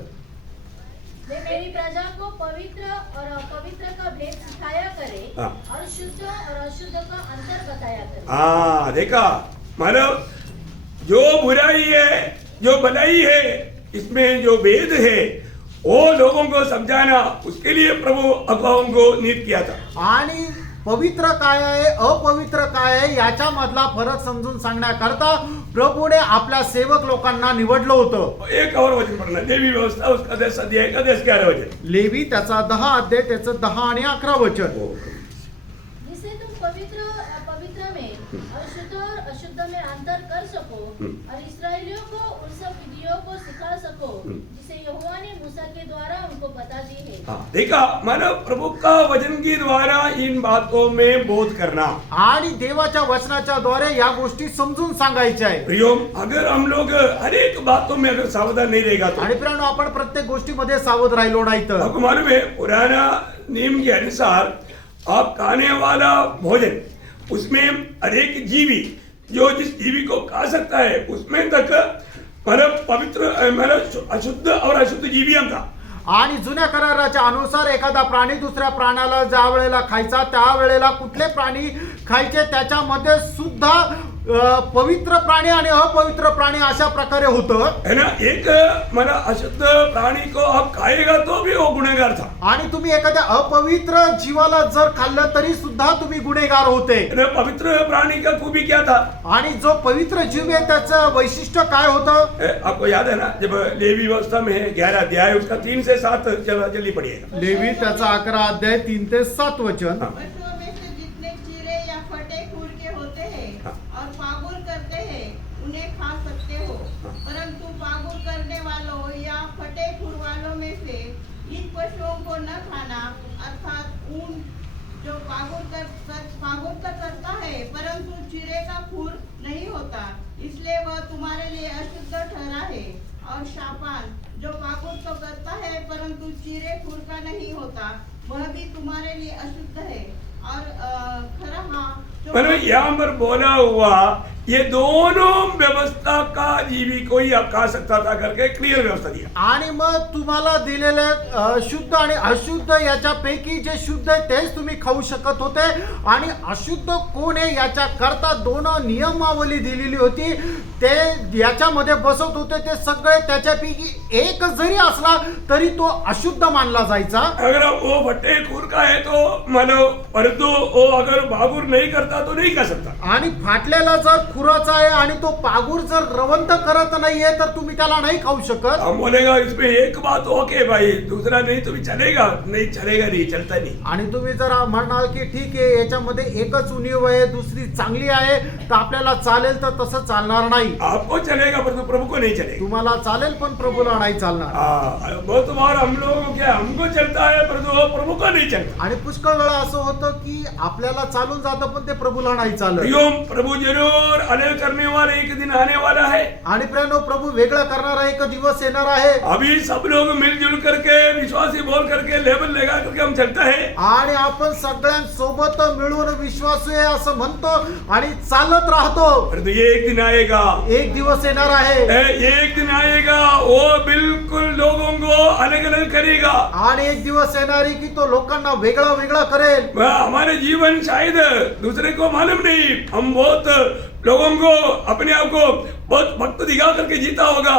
वे मेरी प्रजा को पवित्र और अपवित्र का भेद सिखाया करे हाँ। और शुद्ध और अशुद्ध का अंतर बताया करे। हाँ, देखा, मतलब जो बुराई है, जो भलाई है, इसमें जो भेद है वो लोगों को समझाना, उसके लिए प्रभु अगुवाओं को नियुक्त किया था। आणि पवित्र काय आहे अपवित्र काय आहे याच्या मधला फरक समजून सांगण्याकरता प्रभूने आपल्या सेवक लोकांना निवडलं होतं. एक और वचन पढ़ना, देवी व्यवस्था उसका 10 अध्याय का 10-11 वचन। लेवी त्याचा 10 अध्याय त्याचं 10 आणि 11 वचन. जिससे तुम पवित्र और अपवित्र में और शुद्ध और अशुद्ध में अंतर कर सको और इस्राएलियों को उन सब विधियों को सिखा सको जिसे यहोवा ने मूसा के द्वारा उनको बता दी है। हाँ, देखा, मानव प्रभु का वचन के द्वारा इन बातों में बोध करना। आणि देवाच्या वचनाच्या द्वारे या गोष्टी समजून सांगायच्या आहे. प्रियो, अगर हम लोग हर एक बातों में अगर सावधान नहीं रहेगा तो आणि प्रियानो, आपण प्रत्येक गोष्टीमध्ये सावध राहिलो नाही तर आपको मालूम है, पुराना नियम के अनुसार आप खाने वाला भोजन, उसमें अनेक जीवी जो जिस जीवी को खा सकता है उसमें तक मतलब पवित्र मतलब अशुद्ध और अशुद्ध जीवियां था। आणि जुन्या कराराच्या अनुसार एखादा प्राणी दुसऱ्या प्राण्याला ज्या वेळेला खायचा त्या वेळेला कुठले प्राणी खायचे त्याच्यामध्ये सुद्धा पवित्र प्राणी आणि अपवित्र प्राणी अशा प्रकारे होतं. है ना? एक मतलब अशुद्ध प्राणी को आप खाएगा तो भी वो गुनहगार था। आणि तुम्ही एखाद्या अपवित्र जीवाला जर खाल्लं तरी सुद्धा तुम्ही गुन्हेगार होते. है ना? पवित्र प्राणी का खूबी क्या था? आणि जो पवित्र जीव आहे त्याचं वैशिष्ट्य काय होतं? आपको याद है ना, जब लेवी व्यवस्था में है 11 अध्याय, उसका 3 से 7 जल्दी पढ़िएगा। लेवी त्याचा 11 अध्याय 3 ते 7 वचन. पशुओं में से जितने चिरे या फटे खूर के होते हैं और पागुर करते हैं उन्हें खा सकते हो, परंतु पागुर करने वालों या फटे खूर वालों में से इन पशुओं को न खाना, अर्थात ऊन जो पागुर तो करता है परंतु चिरे का खूर नहीं होता, इसलिए वह तुम्हारे लिए अशुद्ध ठहरा है। और शापान जो पागुर तो करता है परंतु चिरे खूर का नहीं होता, वह भी तुम्हारे लिए अशुद्ध है। और खरहा जो मतलब यहाँ पर बोला हुआ ये दोनों व्यवस्था का जीवी कोई आप कहा सकता था करके क्लियर व्यवस्था दिया। आणि मग तुम्हाला दिलेले शुद्ध आणि अशुद्ध याच्यापैकी जे शुद्ध आहे तेच तुम्ही खाऊ शकत होते आणि अशुद्ध कोण आहे याच्या करता दोन नियमावली दिलेली होती, ते याच्यामध्ये बसत होते ते सगळे, त्याच्यापैकी एक जरी असला तरी तो अशुद्ध मानला जायचा। अगर वो भट्टे खूर का है तो मानो, परंतु वो अगर बाबूर नहीं करता तो नहीं कर सकता। आणि फाटलेला जर खुराचा आहे आणि तो पागूर जर रवंत करत नाहीये तर तुम्ही त्याला नाही खाऊ शकत। हम बोलेगा इसमें एक बात ओके भाई, दूसरा नहीं तो भी चलेगा, नहीं चलेगा, नहीं चलता नहीं। आणि तुम्ही जर म्हणाल की ठीक आहे याच्यामध्ये एकच उणीव आहे दुसरी चांगली आहे तर आपल्याला चालेल, तर तसं चालणार नाही। आपको चलेगा परंतु प्रभु को नहीं चलेगा। तुम्हाला चालेल पण प्रभूला नाही चालणार। बहुत बार हम लोगों को क्या, हमको चलता है परंतु वो प्रभु को नहीं चलता। आणि पुष्कळ वेळा असं होतं की आपल्याला चालून जातं पण ते प्रभूला नाही चालत। प्रियोम, प्रभु जरूर अलग करने वाले एक दिन आने वाला है। आणि प्रेनो प्रभू वेगळं करणारा एक दिवस येणार आहे। अभी सब लोग मिलजुल करके विश्वासी बोल करके लेबल लगा करके हम चलता है आणि आपण सगळ्यांसोबत मिळून विश्वासू आहे असं म्हणतो आणि चालत राहतो, परंतु ये एक दिन आएगा, एक दिवस येणार आहे एक दिन आएगा वो बिल्कुल लोगों को अलग अलग करेगा। आणि एक दिवस येणार आहे की तो लोकांना वेगळा वेगळा करेल। हमारे जीवन शायद दूसरे को मालूम नहीं, हम बहुत लोगों को अपने आप को बहुत भक्त दिखा करके जीता होगा,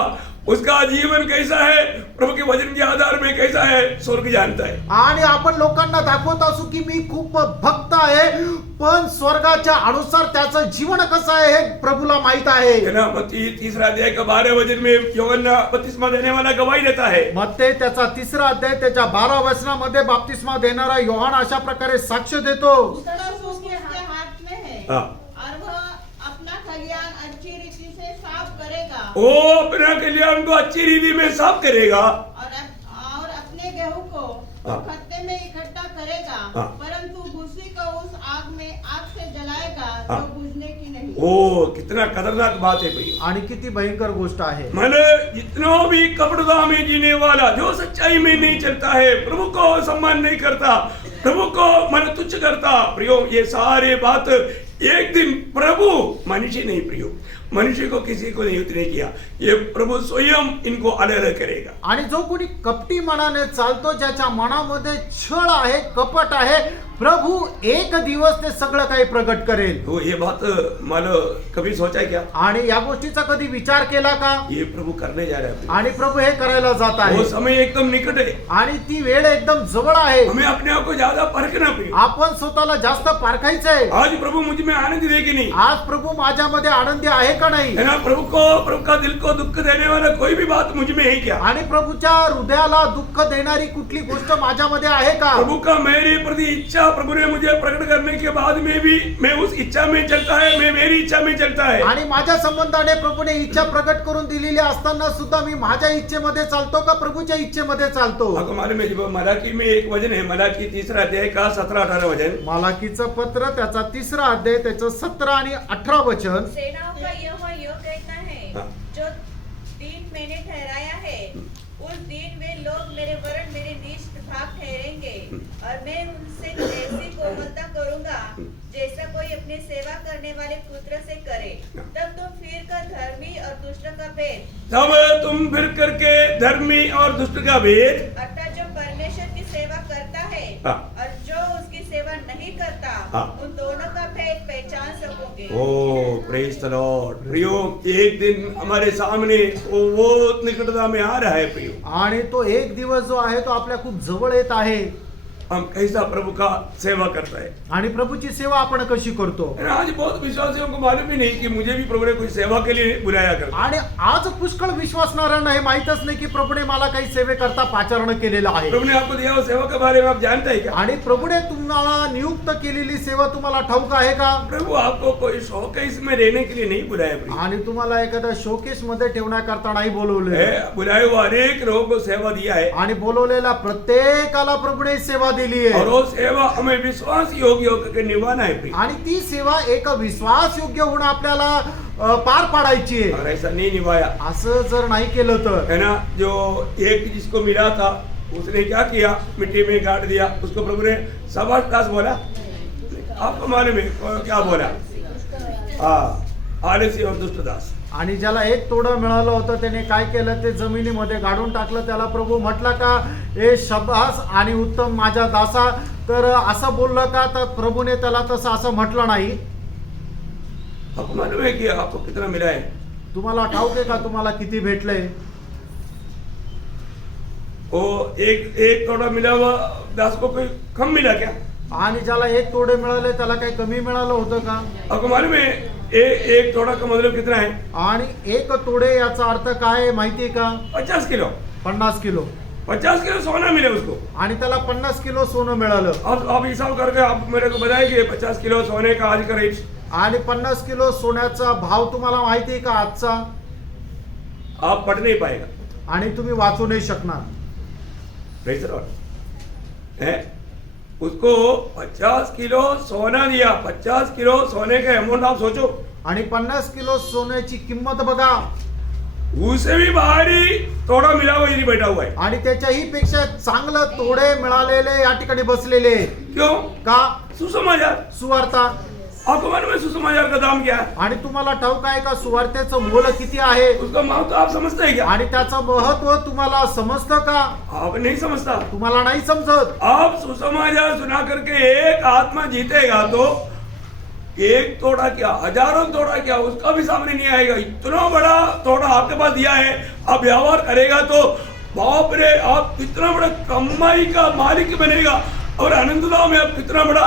उसका जीवन कैसा है प्रभु के वचन के आधार में कैसा है स्वर्ग जानता है। आणि आपण लोकांना दाखवत असू की मी खूप भक्त आहे, पण स्वर्गाच्या अनुसार त्याचं जीवन कसं आहे हे प्रभूला माहित आहे। है ना, मत्ती 3 अध्याय का 12 वचन में यूहन्ना बपतिस्मा देने वाला गवाही देता है। मत्ते त्याचा 3 अध्याय त्याच्या 12 वचनामध्ये बपतिस्मा देणारा योहान अशा प्रकारे साक्ष देतो। उत्तर उसके हाथ में है हाँ। और वह अपना खलियान अच्छी रीति से साफ करेगा वो अपना कल्याण को अच्छी रीति में साफ करेगा और अपने गेहूं को हाँ। खत्ते में इकट्ठा करेगा, हाँ। परंतु भूसी को उस आग से जलाएगा हाँ। जो बुझने की नहीं। ओ कितना खतरनाक बात है भाई। आणि किती भयंकर गोष्ट आहे। मैंने जितना भी कपड़ता में जीने वाला जो सच्चाई में नहीं चलता है, प्रभु को सम्मान नहीं करता, प्रभु को मन तुच्छ करता, प्रियो ये सारे बात एक दिन प्रभु, मनुष्य नहीं प्रियो, मनुष्य को किसी को नियुक्त नहीं किया, ये प्रभु स्वयं इनको अलग अलग करेगा। आणि जो कोणी कपटी मनाने चालतो, ज्याच्या मनामध्ये छळ आहे, कपट आहे, प्रभू एक दिवस ते सगळं काही प्रगट करेल। तो ये बात मानो कभी सोचा है क्या? आणि या गोष्टीचा कधी विचार केला का? ये प्रभु करने जा रहा है। आणि प्रभू हे करायला जात वो आहे समय एकदम निकट है, आणि ती वेळ एकदम जवळ आहे। हमें अपने आप को ज्यादा परखना प्रियो। आपण स्वतःला जास्त पारखायचंय। आज प्रभु मुझ में आनंद दे कि नहीं? आज प्रभू माझ्यामध्ये आनंदी आहे का नाही? है ना, प्रभु का दिल को दुख देने वाला कोई भी बात मुझ में है क्या? आणि प्रभूच्या हृदयाला दुःख देणारी कुठली गोष्ट माझ्यामध्ये आहे का? प्रभु का मेरे प्रति इच्छा प्रभु ने मुझे प्रकट करने के बाद में भी मैं उस इच्छा में चलता है, मैं मेरी इच्छा में चलता है। आणि माझ्या संबंधाने प्रभूने इच्छा प्रकट करून दिलेली असताना सुद्धा मी माझ्या इच्छेमध्ये चालतो का प्रभूच्या इच्छेमध्ये चालतो? आपको मालूम है, जब मलाकी में एक वचन है, मलाकी 3 अध्याय का 17-18 वचन, मालाकीचं पत्र त्याचा 3 अध्याय त्याचं 17 आणि 18 वचन। सेनाओं का यहोवा यह कहता है, हाँ। जो दिन मैंने ठहराया है उस दिन वे लोग मेरे वरण मेरे निज भाग ठहरेंगे और मैं उनसे ऐसी कोमलता करूंगा जैसा कोई अपने सेवा करने वाले पुत्र से करे। तब तुम फिर कर धर्मी और दुष्ट का भेद, तब तुम फिर करके धर्मी और दुष्ट का भेद, अर्थात जो परमेश्वर की सेवा करता है हाँ। और जो उसकी सेवा नहीं करता, हाँ। उन दोनों का भेद पहचान सकोगे। ओ प्रेज द लॉर्ड। प्रियो, एक दिन हमारे सामने वो निकटता में आ रहा है प्रियो, आणि तो एक दिवस जो आहे तो आपल्या खूप जवळ येत आहे। हम कैसा प्रभु का सेवा करता है। आणि प्रभूची सेवा आपण कशी करतो? आज बहुत विश्वासियों को मालूम ही नहीं कि मुझे भी प्रभु ने कुछ सेवा के लिए बुलाया करता। आणि आज पुष्कळ विश्वासणाऱ्यांना हे माहीतच नाही की प्रभूने मला काही सेवेकरता पाचारण केलेलं आहे। प्रभु ने आपको दिया हुआ सेवा के बारे में आप जानते हैं क्या? आणि प्रभूने तुम्हाला नियुक्त केलेली सेवा तुम्हाला ठाऊक आहे का? प्रभु आपको कोई शौकेस में रहने के लिए नहीं बुलाया प्रिय। आणि तुम्हाला एखाद्या शोकेस मध्ये ठेवण्याकरता नाही बोलवले। बुलाए हुआ अनेक लोगों को सेवा दिया है आणि बोलवलेल्या प्रत्येकाला प्रभूने सेवा दिली आहे। और वो सेवा हमें विश्वास योग्य होकर निभाना है प्रिय। आणि ती सेवा एक विश्वास योग्य होऊन आपल्याला पार पाडायची आहे। और ऐसा नहीं निभाया, असं जर नाही केलं तर, है ना, जो एक जिसको मिला था उसने क्या किया, मिट्टी में गाड़ दिया। उसको प्रभु ने शाबाश दास बोला, आपको मालूम है क्या बोला? हाँ, आलसी और दुष्ट दास। आणि ज्याला एक तोडं मिळालं होतं त्याने काय केलं, ते जमिनीमध्ये गाडून टाकलं. त्याला प्रभू म्हटलं का, ए शबास आणि उत्तम माझ्या दासा. तर असं बोललं का, तर प्रभूने त्याला तसं असं म्हटलं नाही. आपको मालूम है कि आपको कितना मिला है? तुम्हाला ठाऊक आहे का तुम्हाला किती भेटलंय? वो एक तोड़ा मिला हुआ दास को कोई कम मिला क्या? आणि ज्याला एक तोडे मिळाले त्याला काही कमी मिळालं होतं का? आपको मालूम है एक तोड़ा का मतलब कितना है? आणि एक तोडे याचा अर्थ काय आहे माहिती आहे का? 50 किलो। 50 किलो. 50 किलो सोना मिले उसको। आणि त्याला 50 किलो सोनं मिळालं. अब आप हिसाब करके आप मेरे को बताइए 50 किलो सोने का आज का रेट। आणि 50 किलो सोन्याचा भाव तुम्हाला माहिती आहे का आजचा? आप पढ़ नहीं पाएगा। आणि तुम्ही वाचू नाही शकणार. Praise the Lord. है उसको 50 किलो सोना दिया। 50 किलो सोने का अमाउंट आप सोचो। आणि 50 किलो सोन्याची किंमत बघा. उससे भी भारी तोड़ा मिला हुआ इधर बैठा हुआ है। आणि त्याच्याही पेक्षा चांगलं तोडे मिळालेले या ठिकाणी बसलेले. क्यों? का? सुसमाचार। सुवार्ता. आपको मालूम है सुसमाचार का दाम क्या है? आणि तुम्हाला ठाऊक आहे का सुवार्तेचं मोल किती आहे? उसका महत्व आप समझते हैं क्या? आणि त्याचं महत्व तुम्हाला समजतं का? आप नहीं समझता। तुम्हाला नाही समजत. आप सुसमाचार सुना करके एक आत्मा जीतेगा तो एक तोड़ा क्या, हजारों तोड़ा क्या, उसका भी सामने नहीं आएगा। इतना बड़ा तोड़ा आपके पास दिया है, आप व्यवहार करेगा तो बाप रे, आप कितना बड़ा कमाई का मालिक बनेगा और अनंतदाव में आप कितना बड़ा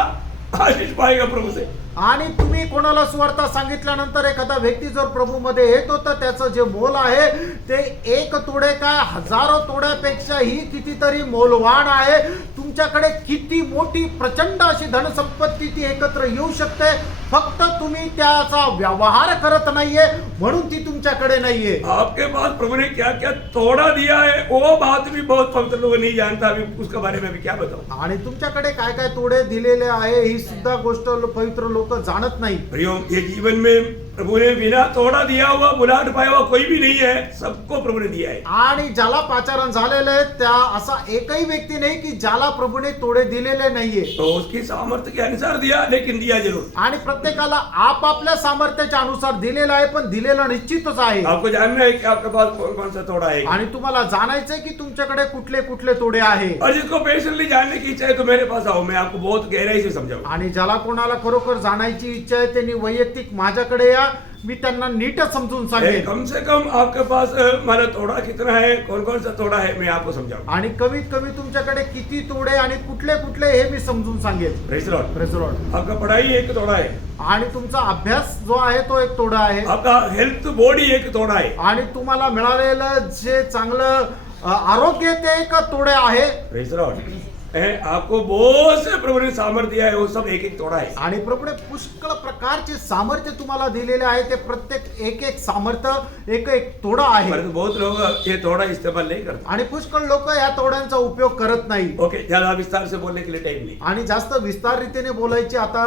आशीष पाएगा प्रभु से। आणि तुम्ही कोणाला सुवार्ता सांगितल्यानंतर एखादा व्यक्ती जर प्रभू मध्ये येतो तर त्याचं जे मोल आहे ते एक तोडे काय हजारो तोड्यापेक्षाही कितीतरी मोलवान आहे. तुमच्याकडे किती मोठी प्रचंड अशी धनसंपत्ती ती एकत्र येऊ शकते, फक्त तुम्ही त्याचा व्यवहार करत नाहीये म्हणून ती तुमच्याकडे नाहीये. आपके पास प्रभु ने क्या क्या तोड़ा दिया है वो बात भी बहुत पवित्र लोग नहीं जानता। अभी उसके बारे में भी क्या बताऊं। आणि तुमच्याकडे काय काय तोडे दिलेले आहे ही सुद्धा गोष्ट पवित्र लोक जाणत नाही. प्रियो, ये जीवन में प्रभु ने बिना तोड़ा दिया हुआ बुलाट पाया हुआ कोई भी नहीं है, सबको प्रभु ने दिया है। आणि ज्याला पाचारण झालेलं आहे त्या असा एकही व्यक्ती नाही की ज्याला प्रभूने तोडे दिलेले नाहीये. तो उसकी सामर्थ्य के अनुसार दिया, लेकिन दिया जरूर। आणि प्रत्येकाला आपापल्या सामर्थ्याच्या अनुसार दिलेलं आहे, पण दिलेलं निश्चितच आहे. आपको जानना है कि आपके पास कौन कौन सा तोड़ा है, आणि तुम्हाला जाणायचंय की तुमच्याकडे कुठले कुठले तोडे आहे. और जिसको पेशेंटली जानने की इच्छा है तो मेरे पास आओ, मैं आपको बहुत गहराई से समझाऊं। आणि ज्याला कोणाला खरोखर जाणायची इच्छा आहे त्यांनी वैयक्तिक माझ्याकडे या, मी त्यांना नीट समजून सांगेन. कम से कम आपके पास हमारा तोड़ा कितना है, कौन कौन सा तोड़ा है, मैं आपको समझाऊं। आणि कमीत कमी तुमच्याकडे किती तोडे आणि कुठले कुठले हे मी समजून सांगेन. Praise the Lord. Praise the Lord. आपका पढ़ाई एक तोड़ा है, आणि तुमचा अभ्यास जो आहे तो एक तोडा आहे. आपका हेल्थ बॉडी एक तोड़ा है। आणि तुम्हाला मिळालेलं जे चांगलं आरोग्य ते एक तोडे आहे. Praise the Lord. आपको बहुत से प्रभु ने सामर्थ्य दिया है, वो सब एक एक तोड़ा है। आणि प्रभूने पुष्कळ प्रकारचे सामर्थ्य तुम्हाला दिलेले आहे, ते प्रत्येक एक एक सामर्थ्य एक एक तोडा आहे. परंतु बहुत लोग ये तोड़ा इस्तेमाल नहीं करते। आणि पुष्कळ लोक या तोड्यांचा उपयोग करत नाही. ओके, ज्यादा विस्तार से बोलने के लिए टाइम नहीं, आणि जास्त विस्तार रीतीने बोलायची आता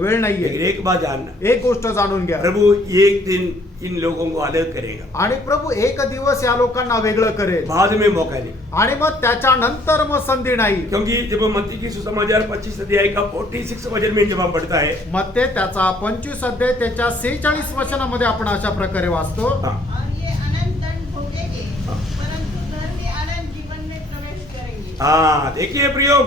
वेळ नाहीये. लेकिन एक बात जानना, एक गोष्ट जाणून घ्या, प्रभु एक दिन इन लोगों को अलग करेगा, आणि प्रभू एक दिवस या लोकांना वेगळं करेल बाद में मौका नहीं। आणि मग त्याच्यानंतर मग संधी नाही. क्योंकि जब मत्ती की सुसमाचार 25 अध्याय का 46 वचन में जब हम पढ़ता है, मग ते त्याचा 25 अध्याय त्याच्या 46 वचनामध्ये आपण अशा प्रकारे वाचतो. हाँ, और ये अनंत दंड भोगेंगे, हाँ। परंतु धर्मी अनंत जीवन में प्रवेश करेंगे। हाँ, देखिए प्रियो,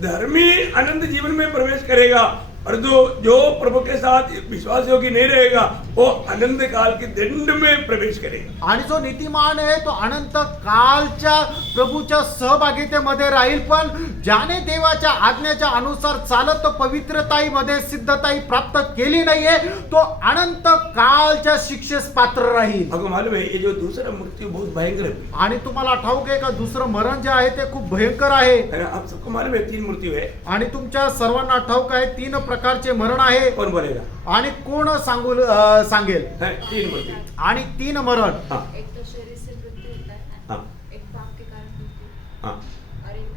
धर्मी अनंत जीवन में प्रवेश करेगा, और जो प्रभु के साथ विश्वास योगी नहीं रहेगा वो अनंत काल के दंड में प्रवेश करेगा. आणि जो नीतिमान आहे तो अनंत कालच्या प्रभूच्या सहभागितेमध्ये राहील, पण ज्याने देवाच्या आज्ञेच्या अनुसार चालत पवित्रताईमध्ये सिद्धताई प्राप्त केली नाहीये तो अनंत कालच्या शिक्षेस पात्र राहील. आपको मालूम है ये जो दूसरा मृत्यु बहुत भयंकर है, आणि तुम्हाला ठाऊक आहे का दुसरं मरण जे आहे ते खूप भयंकर आहे. है ना? आप सबको मालूम है 3 मृत्यु है. आणि तुमच्या सर्वांना ठाऊक आहे 3 प्रकारचे मरण आहे. कौन बोलेगा? आणि कोण सांगेल? है 3 मृत्यु. आणि 3 मरण. हाँ, एक तो शरीर से मृत्यु होता है, हाँ, एक पाप के कारण मृत्यु, हाँ, और एक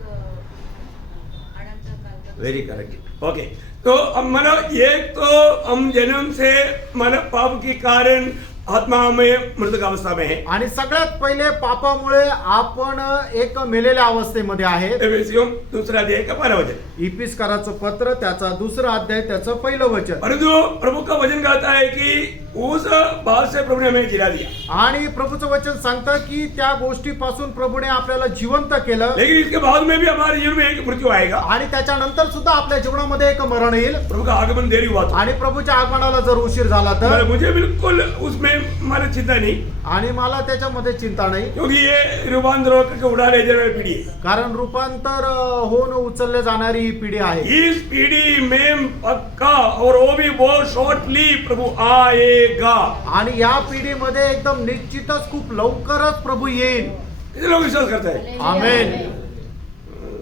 अनंत काल का। Very correct. ओके, तो अब मानो एक तो हम जन्म से मानो पाप के कारण आत्मा में मृतक अवस्था में है। आणि सगळ्यात पहिले पापामुळे आपण एक मेलेल्या अवस्थेमध्ये आहे. एफेसियों दूसरा अध्याय का 12 वचन। इपिस्काराचं पत्र त्याचा 2रा अध्याय त्याचं 1 वचन. परंतु प्रभु का वचन कहता है कि उस बात से प्रभु ने हमें जिला दिया, आणि प्रभूचं वचन सांगतं की त्या गोष्टीपासून प्रभूने आपल्याला जिवंत केलं. लेकिन इसके बाद में भी हमारे जीवन में एक मृत्यू आएगा। आणि त्याच्यानंतर सुद्धा आपल्या जीवनामध्ये एक मरण येईल. प्रभु का आगमन देरी हुआ तो आणि प्रभूच्या आगमनाला जर उशीर झाला तर, मुझे बिल्कुल उसमें हमारी चिंता नहीं, आणि मला त्याच्यामध्ये चिंता नाही, क्योंकि ये रूपांतर करके उड़ा ले जाने वाली पीढ़ी है। कारण रूपांतर होऊन उचलले जाणारी ही पिढी आहे. इस पीढ़ी में पक्का और वो भी बहुत शॉर्टली प्रभु आएगा। आणि या पिढीमध्ये एकदम निश्चितच खूप लवकरच प्रभू येईल. इसे लोग विश्वास करते हैं, आमेन.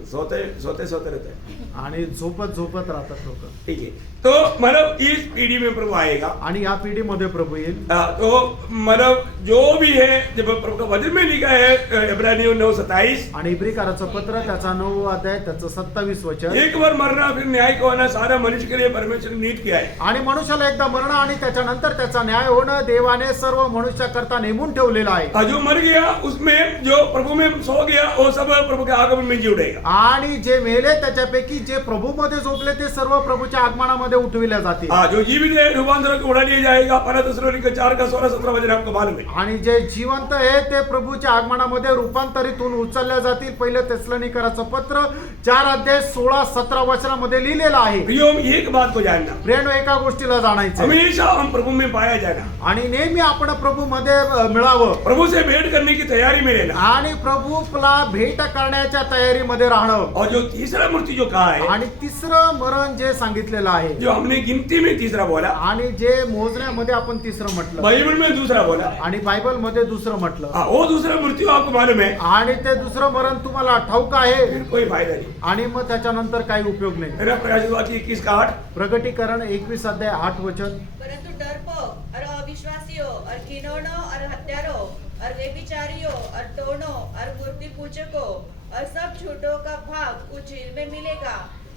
सोते सोते सोते रहते हैं। आणि झोपत झोपत राहतात लोक. ठीक है, तो मतलब इस पीढ़ी में प्रभु आएगा। आणि या पिढीमध्ये प्रभू येईल. तो मतलब जो भी है, जब प्रभु का वचन में लिखा है इब्रानियों 9:27, आणि इब्रिकाराचं पत्र त्याचा 9वा अध्याय त्याचं 27 वचन. एक बार मरना फिर न्याय को होना सारा मनुष्य के लिए परमेश्वर ने नीत किया है। आणि मनुष्याला एकदा मरण आणि त्याच्यानंतर त्याचा न्याय होणं देवाने सर्व मनुष्याकरता नेमून ठेवलेलं आहे. जो मर गया उसमें जो प्रभु में सो गया वो सब प्रभु के आगमन में जी उठेगा। आणि जे मेले त्याच्यापैकी जे प्रभू मध्ये झोपले ते सर्व प्रभूच्या आगमनामध्ये उठविल्या जातील. जो जीवित है रूपांतर को उड़ा लिया जाएगा। 1 थिस्सलुनीके 4:16-17 वचन आपको मालूम है। आणि जे जिवंत आहे ते प्रभूच्या आगमनामध्ये रूपांतरित होऊन उचलल्या जातील. 1 थिस्सलुनीकराचं पत्र 4 अध्याय 16-17 वचनामध्ये लिहिलेलं आहे. प्रियो, एक बात को जानना, प्रियनो, एका गोष्टीला जाणायचं, हमेशा हम प्रभु में पाया जाना आणि नेहमी आपण प्रभू मध्ये मिळावं, प्रभु से भेंट करने की तैयारी में रहना, आणि प्रभूला भेट करण्याच्या तयारीमध्ये राहणं. और जो तीसरा मूर्ति जो कहा है, आणि तिसरं मरण जे सांगितलेलं आहे, जो हमने गिनती में तीसरा बोला, आणि जे मोजण्यामध्ये आपण तिसरं म्हटलं, बाइबल में दूसरा बोला, आणि बायबल मध्ये दुसरं म्हटलं, वो दूसरा मृत्यु आपको मालूम है, आणि ते दुसरं मरण तुम्हाला ठाऊक आहे. फिर कोई फायदा नहीं। आणि मग त्याच्यानंतर काही उपयोग नाही. मेरा प्रकाशित वाक्य 21:8, प्रगटीकरण 21 अध्याय 8 वचन. परंतु डरपोक और अविश्वासियों और घिनौनों और हत्यारों और व्यभिचारियों और टोनों और मूर्ति पूजकों और सब झूठों का भाग उस झील में मिलेगा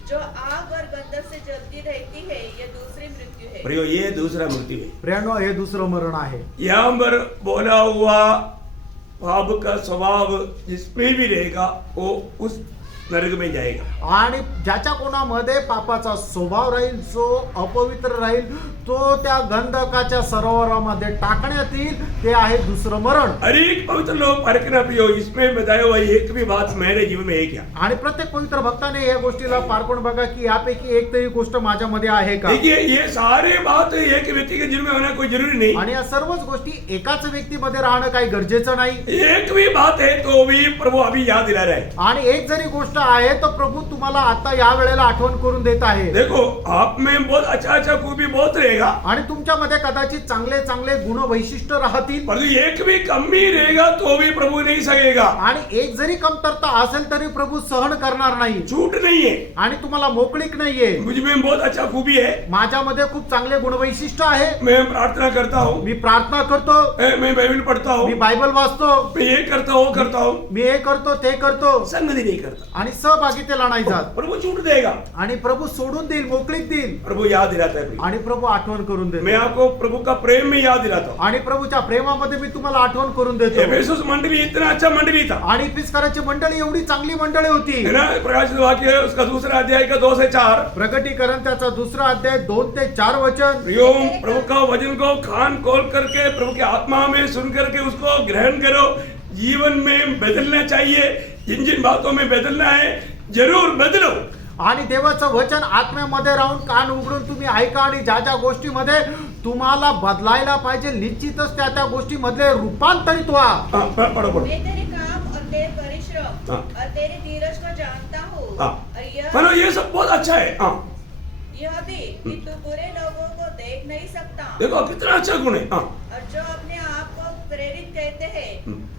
जो आग और गंधक से जलती रहती है। ये दूसरी मृत्यु है। प्रियो, ये दूसरा मृत्यु है। प्रियनो, हे दुसरं मरण आहे. यहाँ पर बोला हुआ पाप का स्वभाव जिसमें भी रहेगा वो उस नरक में जाएगा। आणि ज्याच्या कोणामध्ये पापाचा स्वभाव राहील, जो अपवित्र राहील, तो त्या गंधकाच्या सरोवरामध्ये टाकण्यात येईल. ते आहे दुसरं मरण. अनेक पवित्र लोग परखना प्रियो, इसमें बताया हुआ एक भी बात मेरे जीवन में है क्या? आणि प्रत्येक पवित्र भक्ताने या गोष्टीला पारखून बघा की यापैकी एक तरी गोष्ट माझ्यामध्ये आहे का. देखिए, ये सारे बात एक व्यक्ति के जीवन में होना कोई जरूरी नहीं। आणि या सर्वच गोष्टी एकाच व्यक्तीमध्ये राहणं काही गरजेचं नाही. एक भी बात है तो भी प्रभु अभी याद दिला रहा है। आणि एक जरी गोष्ट आहे तर प्रभू तुम्हाला आता या वेळेला आठवण करून देत आहे. देखो, आप में बहुत अच्छा खूबी बहुत रहेगा, आणि तुमच्यामध्ये कदाचित चांगले चांगले गुण वैशिष्ट्य राहतील, पर एक भी कमी रहेगा तो भी प्रभु नहीं सकेगा। आणि एक जरी कमतरता असेल तरी प्रभू सहन करणार नाही. झूठ नहीं है, आणि तुम्हाला मोकळीक नाहीये. मुझ में बहुत अच्छा खूबी है, माझ्यामध्ये खूप चांगले गुण वैशिष्ट्य आहे. मैं प्रार्थना करता हूँ, मी प्रार्थना करतो, मैं बाइबल पढ़ता मी हूँ, बायबल वाचतो, मैं ये करता हूँ करता हूँ, मी हे करतो ते करतो, संगति नहीं करता। आणि सहभागितेला नाही जात. प्रभु छूट देगा, आणि प्रभू सोडून देईल, मोकळीक देईल, प्रभु याद दिलाता है। आणि प्रभू आठवण करून मैं देतो. आपको प्रभु का प्रेम में याद दिलाता हूँ। आणि प्रभूच्या प्रेमामध्ये मी तुम्हाला आठवण करून देतो. एफेसुस मंडली इतना अच्छा मंडली था, आणि फिस्काराची मंडळी एवढी चांगली मंडळी होती. है ना। प्रकाशित वाक्य उसका दूसरा अध्याय का 2 से 4। प्रगटीकरण त्याचा 2रा अध्याय 2 ते 4 वचन. प्रियो, प्रभु का वचन को कान खोल करके प्रभु की आत्मा में सुन करके उसको ग्रहण करो। जीवन में बदलना चाहिए, जिन जिन बातों में बदलना है जरूर बदलो। आणि देवाचं वचन आत्म्यामध्ये राहून कान उघडून तुम्ही ऐका, आणि ज्या ज्या गोष्टीमध्ये तुम्हाला बदलायला पाहिजे निश्चितच त्या त्या गोष्टीमधले रूपांतरित व्हा. पढ़ो। मैं तेरे काम और तेरे परिश्रम हाँ। और तेरे धीरज को जानता हूँ। हाँ। और मतलब ये सब बहुत अच्छा है। यह भी कि तू बुरे लोगों को देख नहीं सकता, देखो कितना अच्छा गुण है। और जो अपने आप को प्रेरित कहते हैं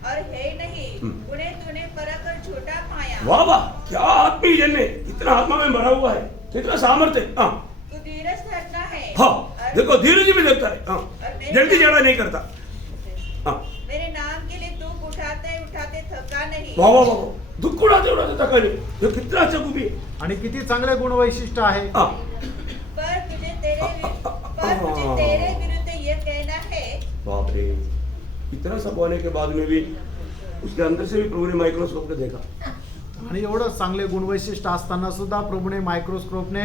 और है नहीं, उन्हें तूने परख कर झूठा पाया। वाह वाह, क्या आत्मीय जन है, इतना आत्मा में भरा हुआ है, कितना सामर्थ्य है। तू धीरज धरता है। हाँ, और- देखो धीरज भी धरता है। और मेरे जल्दी नाम- ज्यादा नहीं करता। मेरे नाम के लिए दुख उठाते उठाते थका नहीं। वाह वाह वाह, दुःख उड़ाते उड़ाते थका नहीं, ये कितना अच्छा खूबी है। आणि किती चांगले गुण वैशिष्ट्य आहे. पर तुझे तेरे विरुद्ध ये कहना है बाप रे, रे, इतना सब होने के बाद में भी उसके अंदर से भी प्रभु ने माइक्रोस्कोप को देखा। आणि एवढं चांगले गुणवैशिष्ट्य असताना सुद्धा प्रभूने मायक्रोस्कोपने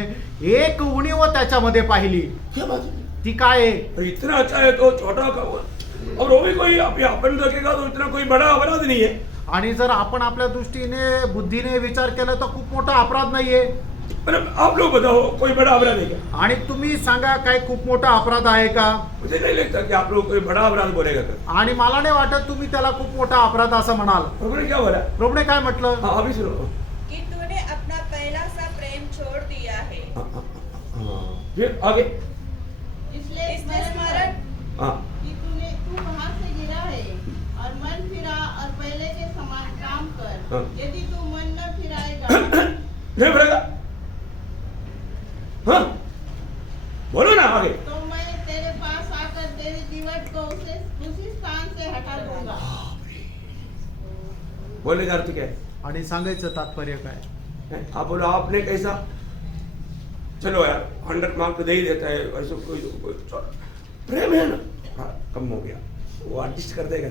एक उणीव त्याच्यामध्ये पाहिली. क्या बात है? ती काय आहे? तो इतना अच्छा है तो छोटा का और वो भी कोई अपन देखेगा तो इतना कोई बड़ा अपराध नहीं है। आणि जर आपण आपल्या दृष्टीने बुद्धीने विचार केला तर खूप मोठा अपराध नाहीये. पर आप लोग बताओ कोई बड़ा अपराध है क्या? आणि तुम्ही सांगा काय खूप मोठा अपराध आहे का? मुझे नहीं लगता कि आप लोग कोई बड़ा अपराध बोलेगा कर। आणि मला नाही वाटत तुम्ही त्याला खूप मोठा अपराध असं म्हणाल. प्रभु ने क्या बोला? प्रभूने काय म्हटलं? हाँ अभी सुनो। कि तूने अपना पहला सा प्रेम छोड़ दिया है। फिर आगे। इसलिए इसलिए स्मरण हाँ कि तू वहाँ से गिरा है और मन फिरा और पहले के समान काम कर। हाँ। यदि तू मन न फिराएगा नहीं पड़ेगा। हाँ बोलो ना आगे। तो मैं तेरे पास आकर तेरे दीवट को उसी स्थान से हटा दूंगा। बोलने का अर्थ क्या है? आणि सांगायचं तात्पर्य काय? हैं? आप बोलो आपने कैसा, चलो यार 100 मार्क दे ही देता है, ऐसा कोई प्रेम है ना, हाँ कम हो गया, वो एडजस्ट कर देगा।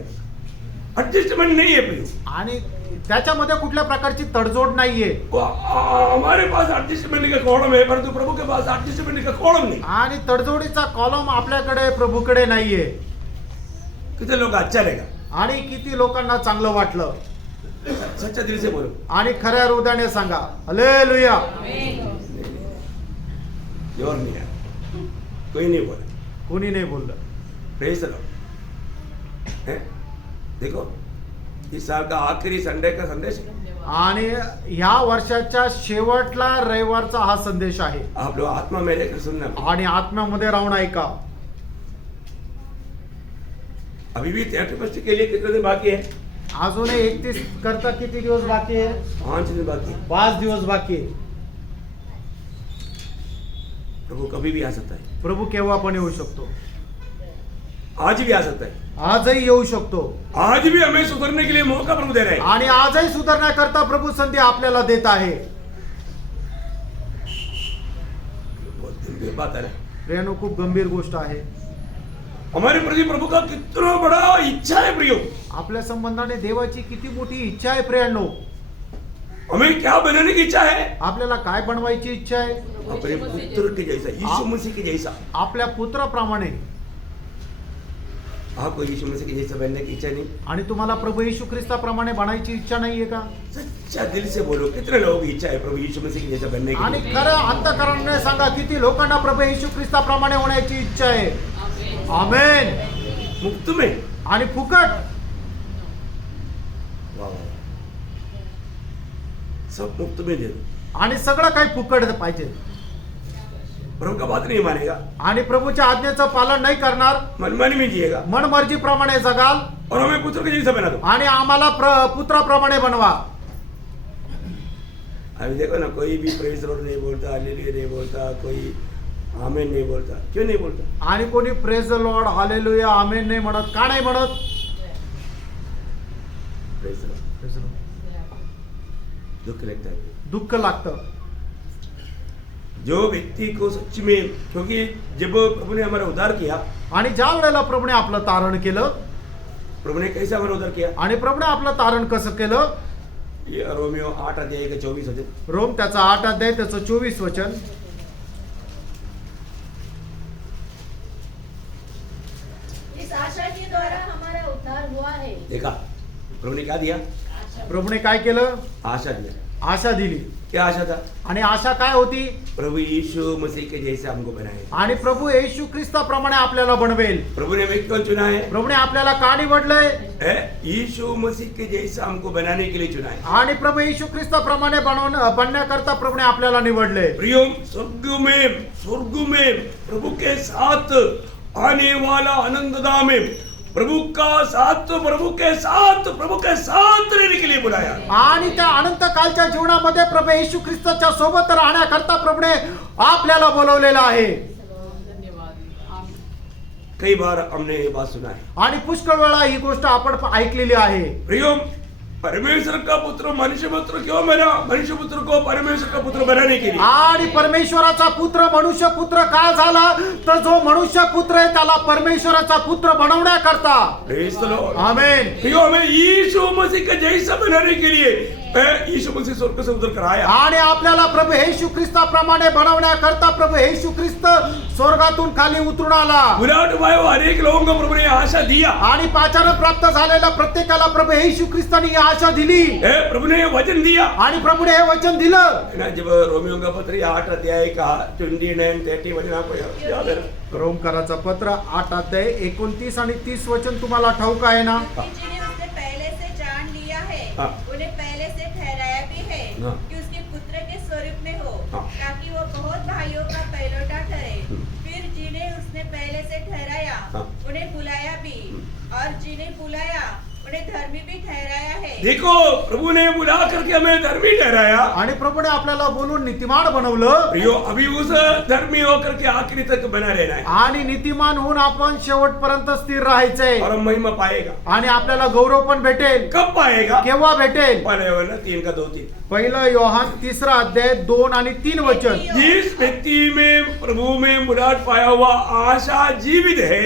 एडजस्टमेंट नहीं है प्रियो, आणि त्याच्यामध्ये कुठल्या प्रकारची तडजोड नाहीये. वो हमारे पास एडजस्टमेंट का कॉलम है परंतु प्रभु के पास एडजस्टमेंट का कॉलम नहीं। आणि तडजोडीचा कॉलम आपल्याकडे प्रभूकडे नाहीये. कितने लोग अच्छा रहेगा? आणि किती लोकांना चांगलं वाटलं. सच्चा दिल से बोलो। आणि खऱ्या हृदयाने सांगा हालेलुया. जोर नहीं है, कोई नहीं बोला, कोणी नाही बोललं. Praise the Lord. हैं? देखो इस साल का आखिरी संडे का संदेश है। आणि ह्या वर्षाच्या शेवटला रविवारचा हा संदेश आहे. आप लोग आत्मा में रहकर सुनना। आणि आत्म्यामध्ये राहून ऐका. अभी भी 31 के लिए कितने दिन बाकी है? अजून 31 करता किती दिवस बाकी आहे? 5 दिन बाकी है। 5 दिवस बाकी आहे. प्रभु कभी भी आ सकता है, प्रभू केव्हा पण येऊ शकतो. आज भी आ सकता है। आजही येऊ शकतो. आज भी हमें सुधरने के लिए मौका प्रभु दे रहे हैं। आणि आजही सुधारण्याकरता प्रभू संधी आपल्याला देत आहे. बहुत गंभीर बात है। प्रियानो खूप गंभीर गोष्ट आहे. हमारे प्रति प्रभु का कितना बड़ा इच्छा है प्रियो। आपल्या संबंधाने देवाची किती मोठी इच्छा आहे प्रियानो. हमें क्या बनाने की इच्छा है? आपल्याला काय बनवायची इच्छा आहे? अपने पुत्र के जैसा, यीशु मसीह के जैसा। आपल्या पुत्राप्रमाणे. आपको यीशु मसीह के जैसा बनने की इच्छा नहीं? आणि तुम्हाला प्रभू येशू ख्रिस्ताप्रमाणे बनायची इच्छा नाहीये का? सच्चा दिल से बोलो, कितने लोगों की इच्छा है प्रभु यीशु मसीह के जैसा बनने आणि की? खरं अंतःकरणाने सांगा किती लोकांना प्रभू येशू ख्रिस्ताप्रमाणे होण्याची इच्छा आहे. आमेन. मुफ्त में आणि फुकट. वाह वाह, सब मुफ्त में दे दो। आणि सगळं काही फुकट पाहिजे. प्रभु का बात नहीं मानेगा, आणि प्रभूच्या आज्ञेचं पालन नाही करणार, मनमानी में जिएगा मनमर्जीप्रमाणे जगाल और हमें पुत्र के जैसा बना दो। आणि आम्हाला पुत्राप्रमाणे बनवा. अभी देखो ना, कोई भी प्रेज लॉर्ड नहीं बोलता, हालेलुया नहीं बोलता, कोई आमीन नहीं बोलता। क्यों नहीं बोलता? आणि कोणी praise the Lord hallelujah amen नाही म्हणत. का नाही म्हणत? Praise the Lord. दुख लगता है। दुःख लागतं. जो व्यक्ति को सच में, क्योंकि जब प्रभु ने हमारा उद्धार किया, आणि ज्या वेळेला प्रभूने आपलं तारण केलं, प्रभु ने कैसे हमारा उद्धार किया? आणि प्रभूने आपलं तारण कसं केलं? ये रोमियो 8 अध्याय का 24 वचन। रोम त्याचा 8 अध्याय त्याचं 24 वचन. इस आशा के द्वारा हमारा उद्धार हुआ है. देखा प्रभु ने क्या दिया? प्रभूने काय केलं? आशा दिया। आशा दिली. क्या आशा था? आणि आशा काय होती? प्रभु यीशु मसीह के जैसे हमको बनाए। आणि प्रभू येशू ख्रिस्ताप्रमाणे आपल्याला बनवेल. प्रभु ने हमें क्यों चुना है? प्रभूने आपल्याला का निवडलंय? यीशु मसीह के जैसा हमको बनाने के लिए चुना है। आणि प्रभू येशू ख्रिस्ताप्रमाणे बनण्याकरता प्रभूने आपल्याला निवडले. प्रियो, स्वर्ग में प्रभु के साथ आने वाला आनंददा में प्रभु के साथ रहने के लिए बुलाया। आणि त्या अनंत कालच्या जीवनामध्ये प्रभू येशू ख्रिस्ताच्या सोबत राहण्याकरता प्रभूने आपल्याला बोलवलेलं आहे. कई बार हमने ये बात सुना है। आणि पुष्कळ वेळा ही गोष्ट आपण ऐकलेली आहे. प्रियो, परमेश्वर का पुत्र मनुष्य पुत्र क्यों बना? मनुष्य पुत्र को परमेश्वर का पुत्र बनाने के लिए। आणि परमेश्वराचा पुत्र मनुष्य पुत्र का झाला? तर जो मनुष्य पुत्र आहे त्याला परमेश्वराचा पुत्र बनवण्याकरता. Praise the Lord. आमेन. क्यों हमें यीशु मसीह का जैसा बनाने के लिए यीशु मसीह स्वर्ग से उतर कर आया। आणि आपल्याला प्रभू येशू ख्रिस्ताप्रमाणे बनवण्याकरता प्रभू येशू ख्रिस्त स्वर्गातून खाली उतरून आला. बुलाट भाई अनेक लोगों को प्रभु ने आशा दिया आणि पाचारण प्राप्त झालेल्या प्रत्येकाला प्रभु येशू ख्रिस्ताने ही आशा दिली प्रभु ने वचन दिया। आणि प्रभुने हे वचन दिलं. ना जब रोमियो का पत्र 8 अध्याय का 29-30 वचन आपको याद है ना? रोमकराचा पत्र 8 अध्याय 29 आणि 30 वचन तुम्हाला ठाऊक आहे ना? जिन्हें उसने पहले से जान लिया है हाँ। उन्हें पहले से ठहराया भी है हाँ। कि उसके पुत्र के स्वरूप में हो हाँ। ताकि वो बहुत भाइयों का पहलौठा ठहरे। फिर जिन्हें उसने पहले से ठहराया हाँ। उन्हें बुलाया भी और जिन्हें बुलाया उन्हें धर्मी भी ठहराया है। देखो प्रभु ने बुला करके हमें धर्मी ठहराया। आणि प्रभुने आपल्याला बोलून नीतिमान बनवलं प्रियो अभी उस धर्मी होकर के आखिरी तक बना रहना है आणि नीतिमान होऊन आपण शेवटपर्यंत स्थिर राहायचंय और हम महिमा पाएगा। आणि आपल्याला गौरव पण भेटेल. कब पाएगा? केव्हा भेटेल? पहले वाला 3 का 2-3। पहिलं योहान 3 अध्याय 2 आणि 3 वचन. जिस व्यक्ति में प्रभु में मुराद पाया हुआ आशा जीवित है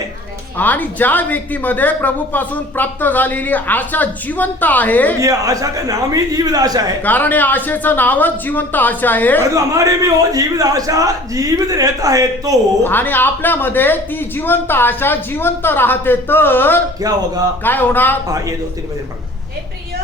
आणि ज्या व्यक्तीमध्ये प्रभू पासून प्राप्त झालेली आशा जिवंत आहे, ये आशा का नाम ही जीवित आशा है। कारण या आशेचं नावच जिवंत आशा आहे. परंतु हमारे में वो जीवित आशा जीवित रहता है तो आणि आपल्यामध्ये ती जिवंत आशा जिवंत राहते तर क्या होगा? काय होणार? हाँ ये 2-3 वचन पढ़ना। हे प्रिय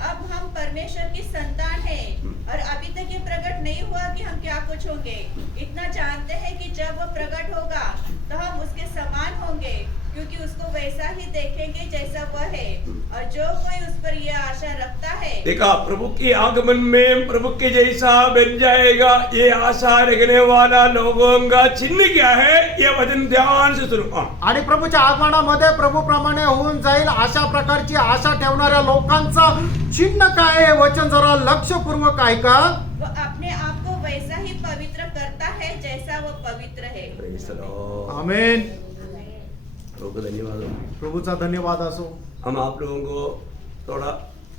अब हम परमेश्वर की संतान हैं और अभी तक ये प्रकट नहीं हुआ कि हम क्या कुछ होंगे। इतना जानते हैं कि जब वो प्रकट होगा तो हम उसके समान होंगे क्योंकि उसको वैसा ही देखेंगे जैसा वह है। और जो कोई उस पर यह आशा रखता है देखा प्रभु के आगमन में प्रभु के जैसा बन जाएगा। ये आशा रखने वाला लोगों का चिन्ह क्या है? ये वचन ध्यान से सुनो। हाँ। आणि प्रभूच्या आगमनामध्ये प्रभू प्रमाणे होऊन जाईल अशा प्रकारची आशा ठेवणाऱ्या लोकांचं चिन्ह काय आहे? वचन जरा लक्षपूर्वक ऐका. वो अपने आप को वैसा ही पवित्र करता है जैसा वो पवित्र है। Praise the Lord। आमेन. प्रभु को धन्यवाद हो। प्रभूचा धन्यवाद असो. हम आप लोगों को थोड़ा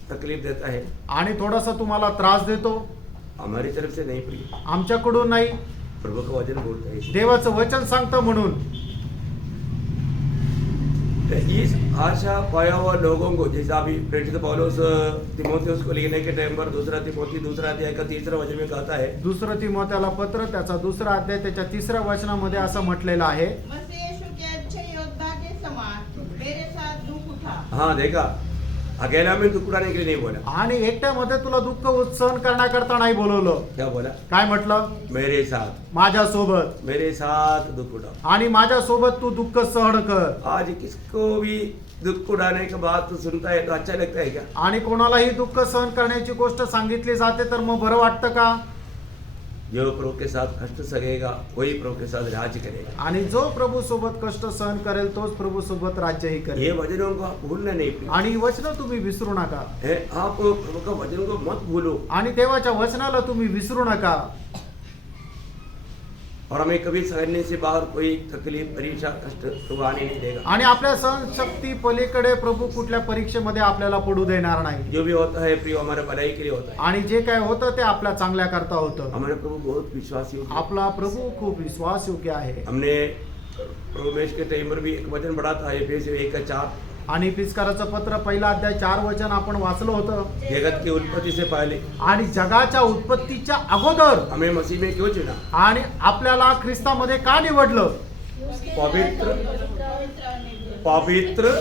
तकलीफ देता है, आणि थोडासा तुम्हाला त्रास देतो, हमारी तरफ से नहीं प्रिय, आमच्याकडून नाही, प्रभु का वचन बोलता है। देवाचं वचन सांगतं म्हणून. इस आशा पाया हुआ लोगों को जैसा अभी प्रेरित पौलुस तिमोथेयुस को लिखने के टाइम पर 2 तिमोथी 2 अध्याय का 3 वचन में कहता है। 2 तिमोथेला पत्र त्याचा 2 अध्याय त्याच्या 3 वचनामध्ये असं म्हटलेलं आहे. मसीह यीशु के अच्छे योद्धा के समान मेरे साथ दुख उठा। हाँ देखा, अकेला में दुख उठाने के लिए नहीं बोला। आणि एकट्यामध्ये तुला दुःख सहन करण्याकरता नाही बोलवलं. क्या बोला? काय म्हटलं? मेरे साथ, माझ्या सोबत, मेरे साथ दुख उठाओ। आणि माझ्या सोबत तू दुःख सहन कर. आज किसको भी दुख उठाने की बात सुनता है तो अच्छा लगता है क्या? आणि कोणालाही दुःख सहन करण्याची गोष्ट सांगितली जाते तर मग बरं वाटतं का? जो प्रभु के साथ कष्ट सहेगा वही प्रभु के साथ राज्य करेगा। आणि जो प्रभू सोबत कष्ट सहन करेल तोच प्रभू सोबत राज्यही ये करेल. वचनों को आप भूलना नहीं प्रिय। आणि वचन तुम्ही विसरू नका. आप प्रभु का वचन को मत भूलो आणि देवाच्या वचनाला तुम्ही विसरू नका. और हमें कभी सहने से बाहर कोई तकलीफ परीक्षा कष्ट प्रभु आने नहीं देगा। आणि आपल्या सहनशक्ती पलीकडे प्रभू कुठल्या परीक्षेमध्ये आपल्याला पडू देणार नाही. जो भी होता है प्रिय हमारे भलाई के लिए होता है। आणि जे काय होतं ते आपल्या चांगल्या करता होतं. हमारे प्रभु बहुत विश्वासी होते हैं। आपला प्रभू खूप विश्वासयोग्य आहे. हमने प्रभु मेष के टाइम पर भी एक वचन पढ़ा था, एफेसियों 1:4। आणि पिस्काराचं पत्र 1 अध्याय 4 वचन आपण वाचलं होतं. जगत की उत्पत्ति से पहले आणि जगाच्या उत्पत्तीच्या अगोदर हमें मसीह में क्यों चुना? आणि आपल्याला ख्रिस्तामध्ये का निवडलं? पवित्र पवित्र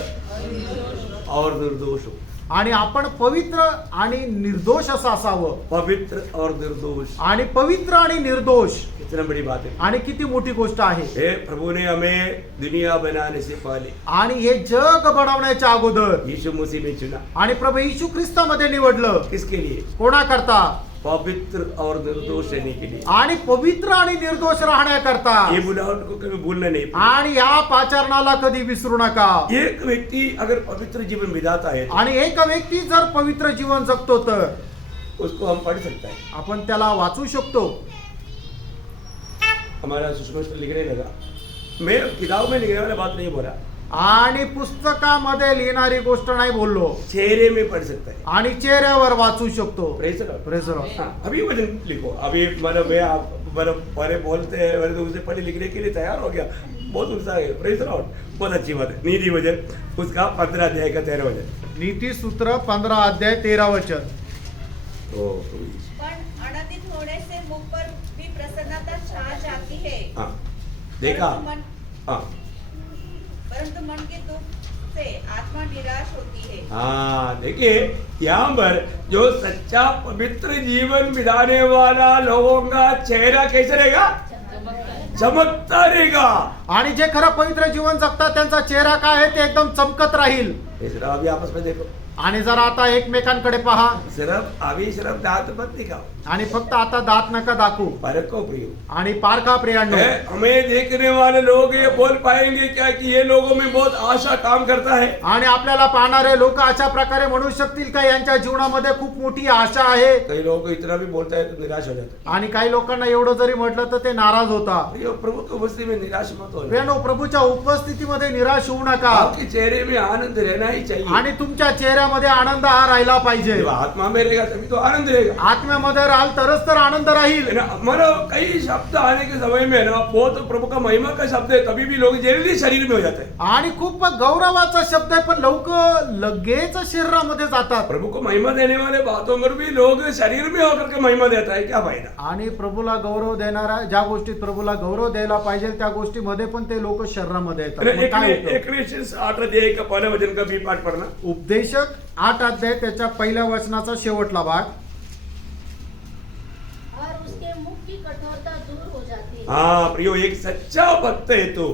और निर्दोष हो। आणि आपण पवित्र आणि निर्दोष असं असावं. पवित्र और निर्दोष, आणि पवित्र आणि निर्दोष, कितना बड़ी बात है। आणि किती मोठी गोष्ट आहे. हे प्रभु ने हमें दुनिया बनाने से पहले आणि हे जग बनवण्याच्या अगोदर यीशु मसीह में चुना। आणि प्रभू येशू ख्रिस्तामध्ये निवडलं. किसके लिए? कोणाकरता? पवित्र और निर्दोष रहने के लिए। आणि पवित्र आणि निर्दोष राहण्याकरता. ये बुलाहट को कभी भूलना नहीं। आणि या पाचारणाला कधी विसरू नका. एक व्यक्ति अगर पवित्र जीवन बिताता है आणि एक व्यक्ती जर पवित्र जीवन जगतो तर उसको हम पढ़ सकता है। आपण त्याला वाचू शकतो. हमारा सुषमा लिखने लगा, मैं किताब में लिखने वाला बात नहीं बोला, आणि पुस्तकामध्ये लिहिणारी गोष्ट नाही बोललो चेहरे में पढ़ सकता है। आणि चेहऱ्यावर वाचू शकतो. Praise the Lord। Praise the Lord. हाँ, अभी वचन लिखो। अभी मतलब मैं आप मतलब पहले बोलते हैं मैंने तो उसे पढ़े लिखने के लिए तैयार हो गया। बहुत उत्साह है। Praise the Lord. बहुत अच्छी बात है। नीति वचन उसका 15 अध्याय का 13 वचन। नीती सूत्र 15 अध्याय 13 वचन. तो पण आनंदित होने से मुख पर भी प्रसन्नता छा जाती है। हाँ देखा। हाँ परंतु मन के दुख से आत्मा निराश होती है। हाँ देखिए यहाँ पर जो सच्चा पवित्र जीवन बिताने वाला लोगों का चेहरा कैसे रहेगा? चमकता रहेगा। आणि जे खरं पवित्र जीवन जगतात त्यांचा चेहरा काय आहे ते एकदम चमकत राहील. जरा अभी आपस में देखो। आणि जरा आता एकमेकांकडे पहा. सिर्फ दांत मत दिखाओ आणि फक्त आता दात नका दाखवू परखो प्रियो। आणि पारखा प्रियांनो. हमें देखने वाले लोग ये बोल पाएंगे क्या कि ये लोगों में बहुत आशा काम करता है? आणि आपल्याला पाहणारे लोक अशा प्रकारे म्हणू शकतील का यांच्या जीवनामध्ये खूप मोठी आशा आहे. कई लोगों को इतना भी बोलता है तो निराश हो जाता आणि काही लोकांना एवढं जरी म्हटलं तर ते नाराज होता. है। प्रभु की उपस्थिति में निराश मत हो। प्रियांनो, प्रभूच्या उपस्थितीमध्ये निराश होऊ नका. आपके चेहरे में आनंद रहना ही चाहिए। आणि तुमच्या चेहऱ्यामध्ये आनंद हा राहिला पाहिजे. जब आत्मा में रहेगा तभी तो आनंद रहेगा। आत्म्यामध्ये राहाल तरच तर आनंद राहील. है ना? हमारा कई शब्द आने के समय में ना बहुत प्रभु का महिमा का शब्द है तभी भी लोग जल्दी शरीर में हो जाते हैं। आणि खूप गौरवाचा शब्द आहे पण लोक लगेच शरीरामध्ये जातात. प्रभु को महिमा देने वाले बातों पर भी लोग शरीर में होकर के महिमा देता है, क्या फायदा? आणि प्रभूला गौरव देणारा ज्या गोष्टीत प्रभूला गौरव द्यायला पाहिजे त्या गोष्टीमध्ये पण ते लोक शरीरामध्ये येतात. मग काय होतं? एक 8 अध्याय का पहला वचन का भी पाठ पढ़ना। उपदेशक 8 अध्याय त्याच्या पहिल्या वचनाचा शेवटला भाग. और उसके मुख की कठोरता दूर हो जाती है। हाँ प्रियो, एक सच्चा भक्त है तो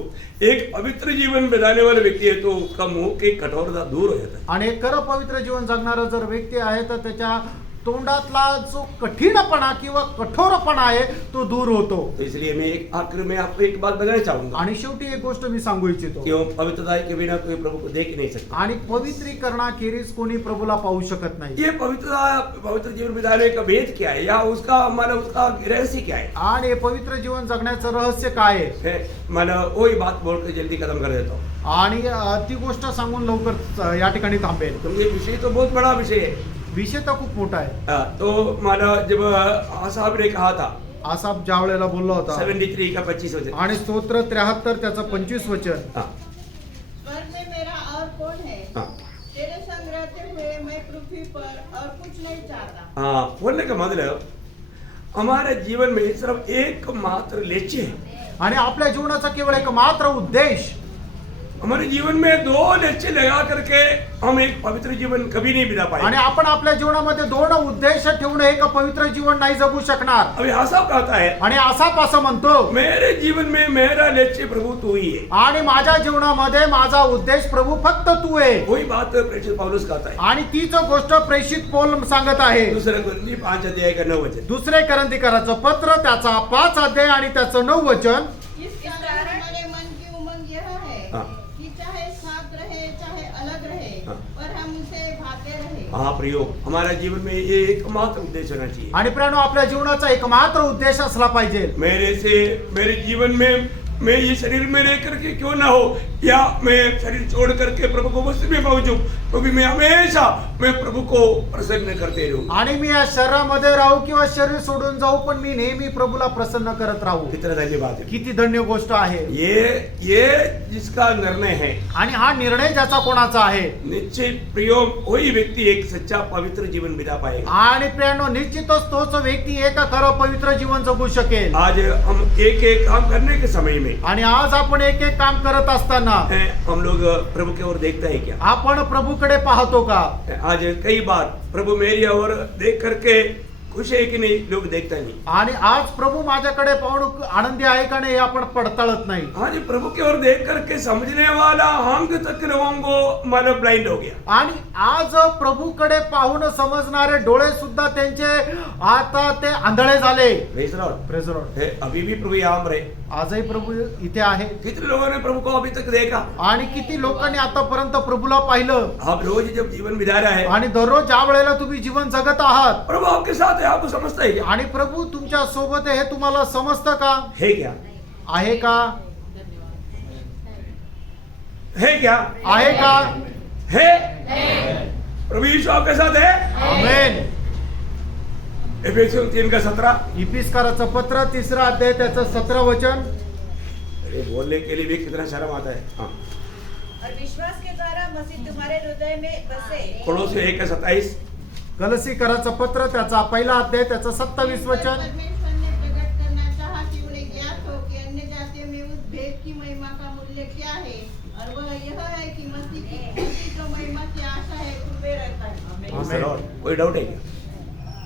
एक पवित्र जीवन बिताने वाले व्यक्ति है तो उसका मुंह की कठोरता दूर हो जाता है। आणि एक खरं पवित्र जीवन जगणारा जर व्यक्ती आहे तर त्याच्या तोंडातला जो कठीणपणा किंवा कठोरपणा आहे तो दूर होतो. तो इसलिए मैं एक आखिर में आपको एक बात बताना चाहूंगा आणि शेवटी एक गोष्ट मी सांगू इच्छितो. कि पवित्रता के बिना कोई प्रभु को देख ही नहीं सकता। आणि पवित्रीकरणाखेरीज कोणी प्रभुला पाहू शकत नाही. ये पवित्र जीवन बिताने का भेद क्या है या उसका उसका रहस्य क्या है? आणि पवित्र जीवन जगण्याचं रहस्य काय आहे? वही बात बोल के जल्दी खत्म कर देता हूँ। आणि ती गोष्ट सांगून लवकर या ठिकाणी थांबेल. तो ये विषय तो बहुत बड़ा विषय है। विषय तर खूप मोठा आहे. तो जब आसाब ने कहा था आसाप ज्या वेळेला बोलला होता 73 का 25 वचन। आणि स्तोत्र 73 त्याचं 25 वचन. हाँ, स्वर्ग में मेरा और कौन है? हाँ, तेरे संग रहते हुए मैं पृथ्वी पर और कुछ नहीं चाहता। हाँ, बोलने का मतलब हमारे जीवन में सिर्फ एकमात्र लक्ष्य है। आणि आपल्या जीवनाचा केवळ एक मात्र उद्देश. हमारे जीवन में 2 लक्ष्य लगा करके हम एक पवित्र जीवन कभी नहीं बिता पाए। आणि आपण आपल्या जीवनामध्ये 2 उद्देश ठेवून एक पवित्र जीवन नाही जगू शकणार. अभी आसाफ कहता है आणि आसाप असं म्हणतो, मेरे जीवन में मेरा लक्ष्य प्रभु तू ही है। आणि माझ्या जीवनामध्ये माझा उद्देश प्रभू फक्त तू आहे. वही बात प्रेषित पौलुस कहता है आणि तीच गोष्ट प्रेषित पौल सांगत आहे. दूसरे कोरिन्थी 5 अध्याय का 9 वचन। दुसरे करंथीकराचं पत्र त्याचा 5 अध्याय आणि त्याचं 9 वचन. इस कारण हमारे मन की उमंग यह है हाँ। कि चाहे साथ रहे चाहे अलग रहे, हाँ। पर हम उसे भाते रहे। हाँ प्रियो, हमारा जीवन में ये एकमात्र उद्देश्य होना चाहिए। आणि प्रियांनो, आपल्या जीवनाचा एकमात्र उद्देश असला पाहिजे. मेरे जीवन में मैं ये शरीर में रह करके क्यों ना हो या मैं शरीर छोड़ करके प्रभु को वस्त्र में पहुंचूं, तो भी मैं हमेशा मैं प्रभु को प्रसन्न करते रहूं। आणि मी या शरीरामध्ये राहू किंवा शरीर सोडून जाऊ पण मी नेहमी प्रभूला प्रसन्न करत राहू. कितना धन्यवाद है। किती धन्य गोष्ट आहे. ये जिसका निर्णय है आणि हा निर्णय ज्याचा कोणाचा आहे, निश्चित प्रियो वही व्यक्ति एक सच्चा पवित्र जीवन बिता पाएगा। आणि प्रियांनो, निश्चितच तोच व्यक्ती एक खरं पवित्र जीवन जगू शकेल. आज हम एक काम करने के समय में आणि आज आपण एक एक काम करत असताना हम लोग प्रभु की ओर देखते हैं क्या? आपण प्रभूकडे पाहतो का? आज कई बार प्रभु मेरी ओर देख करके खुश है कि नहीं लोग देखता नहीं। आणि आज प्रभू माझ्याकडे पाहून आनंदी आहे का नाही हे आपण पडताळत नाही. आज प्रभु की ओर देख करके समझने वाला हम तक लोगों को मन ब्लाइंड हो गया। आणि आज प्रभूकडे पाहून समजणारे डोळे सुद्धा त्यांचे आता ते आंधळे झाले. Praise the Lord। Praise the Lord. अभी भी प्रभु यहाँ पर है। आजही प्रभू इथे आहे. कितने लोगों ने प्रभु को अभी तक देखा? आणि किती लोकांनी आतापर्यंत प्रभूला पाहिलं. आप रोज जब जीवन बिता रहा है आणि दररोज ज्या वेळेला तुम्ही जीवन जगत आहात प्रभु आपके साथ है, आपको समझता है क्या? आणि प्रभू तुमच्या सोबत आहे हे तुम्हाला समजतं का? है क्या? आहे का? है क्या? आहे का? है। प्रभु यीशु आपके साथ है। आमेन. एफेसियों 3:17. इफिसकाराचं पत्र 3 अध्याय त्याचं 17 वचन. अरे बोलने के लिए भी कितना शर्म आता है. हाँ. और विश्वास के द्वारा मसीह तुम्हारे हृदय में बसे कोलोसे 1:27. गलसीकराचं पत्र त्याचा 1 अध्याय त्याचं 27 वचन. परमेश्वर ने प्रकट करना चाहा कि उन्हें ज्ञात हो कि अन्य जातियों में उस भेद की महिमा का मूल्य क्या है, और वह यह है कि मसीह जो महिमा की आशा है कृपे रहता है. Praise the Lord. कोई डाउट है क्या?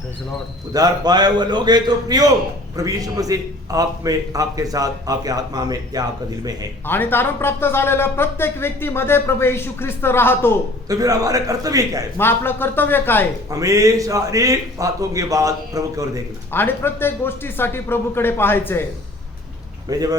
Praise the Lord. उधार पाए हुए लोग हैं तो प्रियो, प्रभु यीशु मसीह आप में, आपके साथ, आपके आत्मा में या आपके दिल में है. आणि तारण प्राप्त झालेल्या प्रत्येक व्यक्तीमध्ये प्रभू येशू ख्रिस्त राहतो. तो फिर हमारा कर्तव्य क्या है? मग आपलं कर्तव्य काय? हमेशा अनेक बातों के बाद प्रभु की ओर देखना. आणि प्रत्येक गोष्टीसाठी प्रभूकडे पाहायचंय. मैं जब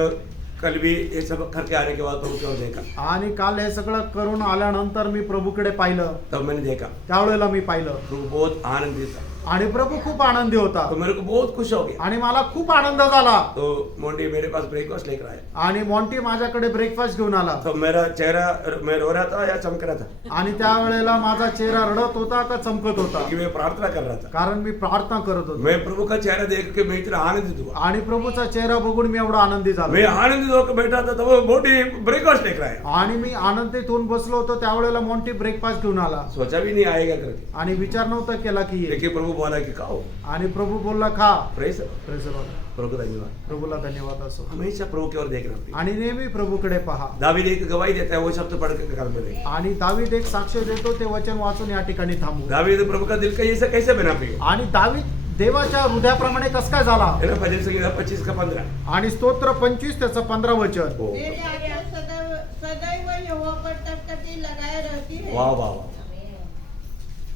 कल भी ये सब करके आने के बाद प्रभु की ओर देखा, आणि काल हे सगळं करून आल्यानंतर मी प्रभूकडे पाहिलं. तब मैंने देखा त्यावेळेला मी पाहिलं प्रभु बहुत आनंदित था. आणि प्रभू खूप आनंदी होता. तो मेरे को बहुत खुश हो गया. आणि मला खूप आनंद झाला. तो मोंटी मेरे पास ब्रेकफास्ट लेकर आया. आणि मॉन्टी माझ्याकडे ब्रेकफास्ट घेऊन आला. तो मेरा चेहरा, मैं रो रहा था या चमक रहा था? आणि त्यावेळेला माझा चेहरा रडत होता का चमकत होता? क्योंकि मैं प्रार्थना कर रहा था. कारण मी प्रार्थना करत होतो. मैं प्रभु का चेहरा देख के मैं इतना आनंदित हुआ. आणि प्रभूचा चेहरा बघून मी एवढा आनंदी मैं झालो. आनंदित होकर बैठा था, तो वो मोटी ब्रेकफास्ट लेकर आया. आणि मी आनंदित होऊन बसलो होतो. त्यावेळेला मॉन्टी ब्रेकफास्ट घेऊन आला. सोचा भी नहीं आएगा करके, आणि विचार नव्हता केला की येईल. लेकिन प्रभु बोला कि खाओ. आणि प्रभू बोलला खा. Press Praise the Lord. प्रभु को धन्यवाद. प्रभूला धन्यवाद असो. हमेशा प्रभु की ओर देखना. आणि नेहमी प्रभूकडे पहा. दावीद एक गवाही देता है, वो शब्द पढ़ के काल में देखें. आणि दावीद एक साक्ष देतो. ते वचन वाचून या ठिकाणी थांबू. दावीद प्रभु का दिल का ऐसा कैसे बना प्रिय? आणि दावीद देवाच्या हृदयाप्रमाणे कस काय झाला? है ना, भजन संगीता 25:15. आणि स्तोत्र 25 त्याचं 15 वचन. ओ, मेरी आज्ञा सदैव सदैव यहोवा पर टकटकी लगाए रहती है. वाह वाह वाह.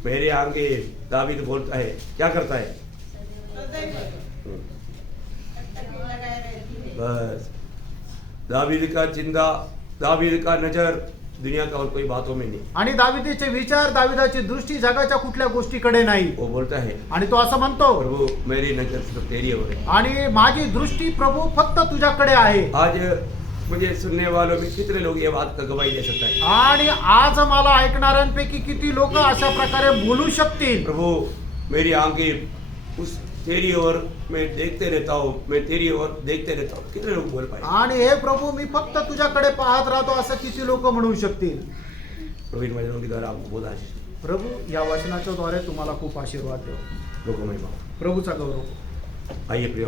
मेरे आगे दावीद बोलता है, क्या करता है? सदैव टकटकी लगाए रहती है. बस दावीद का चिंता, दावीद का नजर दुनिया का और कोई बातों में नहीं. आणि दाविदेचे विचार, दाविदाची दृष्टी जगाच्या कुठल्या गोष्टीकडे नाही. वो बोलता है, आणि तो असं म्हणतो, प्रभु मेरी नजर सिर्फ तेरी ओर है. आणि माझी दृष्टी प्रभू फक्त तुझ्याकडे आहे. आज मुझे सुनने वालों में कितने लोग ये बात का गवाही दे सकता है? आणि आज मला ऐकणाऱ्यांपैकी किती लोक अशा प्रकारे बोलू शकतील? प्रभु मेरी आंखें उस तेरी ओर मैं देखते रहता हूँ, मैं तेरी ओर देखते रहता हूँ. कितने लोग बोल पाए? आणि हे प्रभू मी फक्त तुझ्याकडे पाहत राहतो असं किती लोक म्हणू शकतील? प्रभु इन वचनों के द्वारा आपको बहुत आशीष. प्रभू या वचनाच्या द्वारे तुम्हाला खूप आशीर्वाद देव. लोगों में प्रभूचा गौरव. आइए प्रिय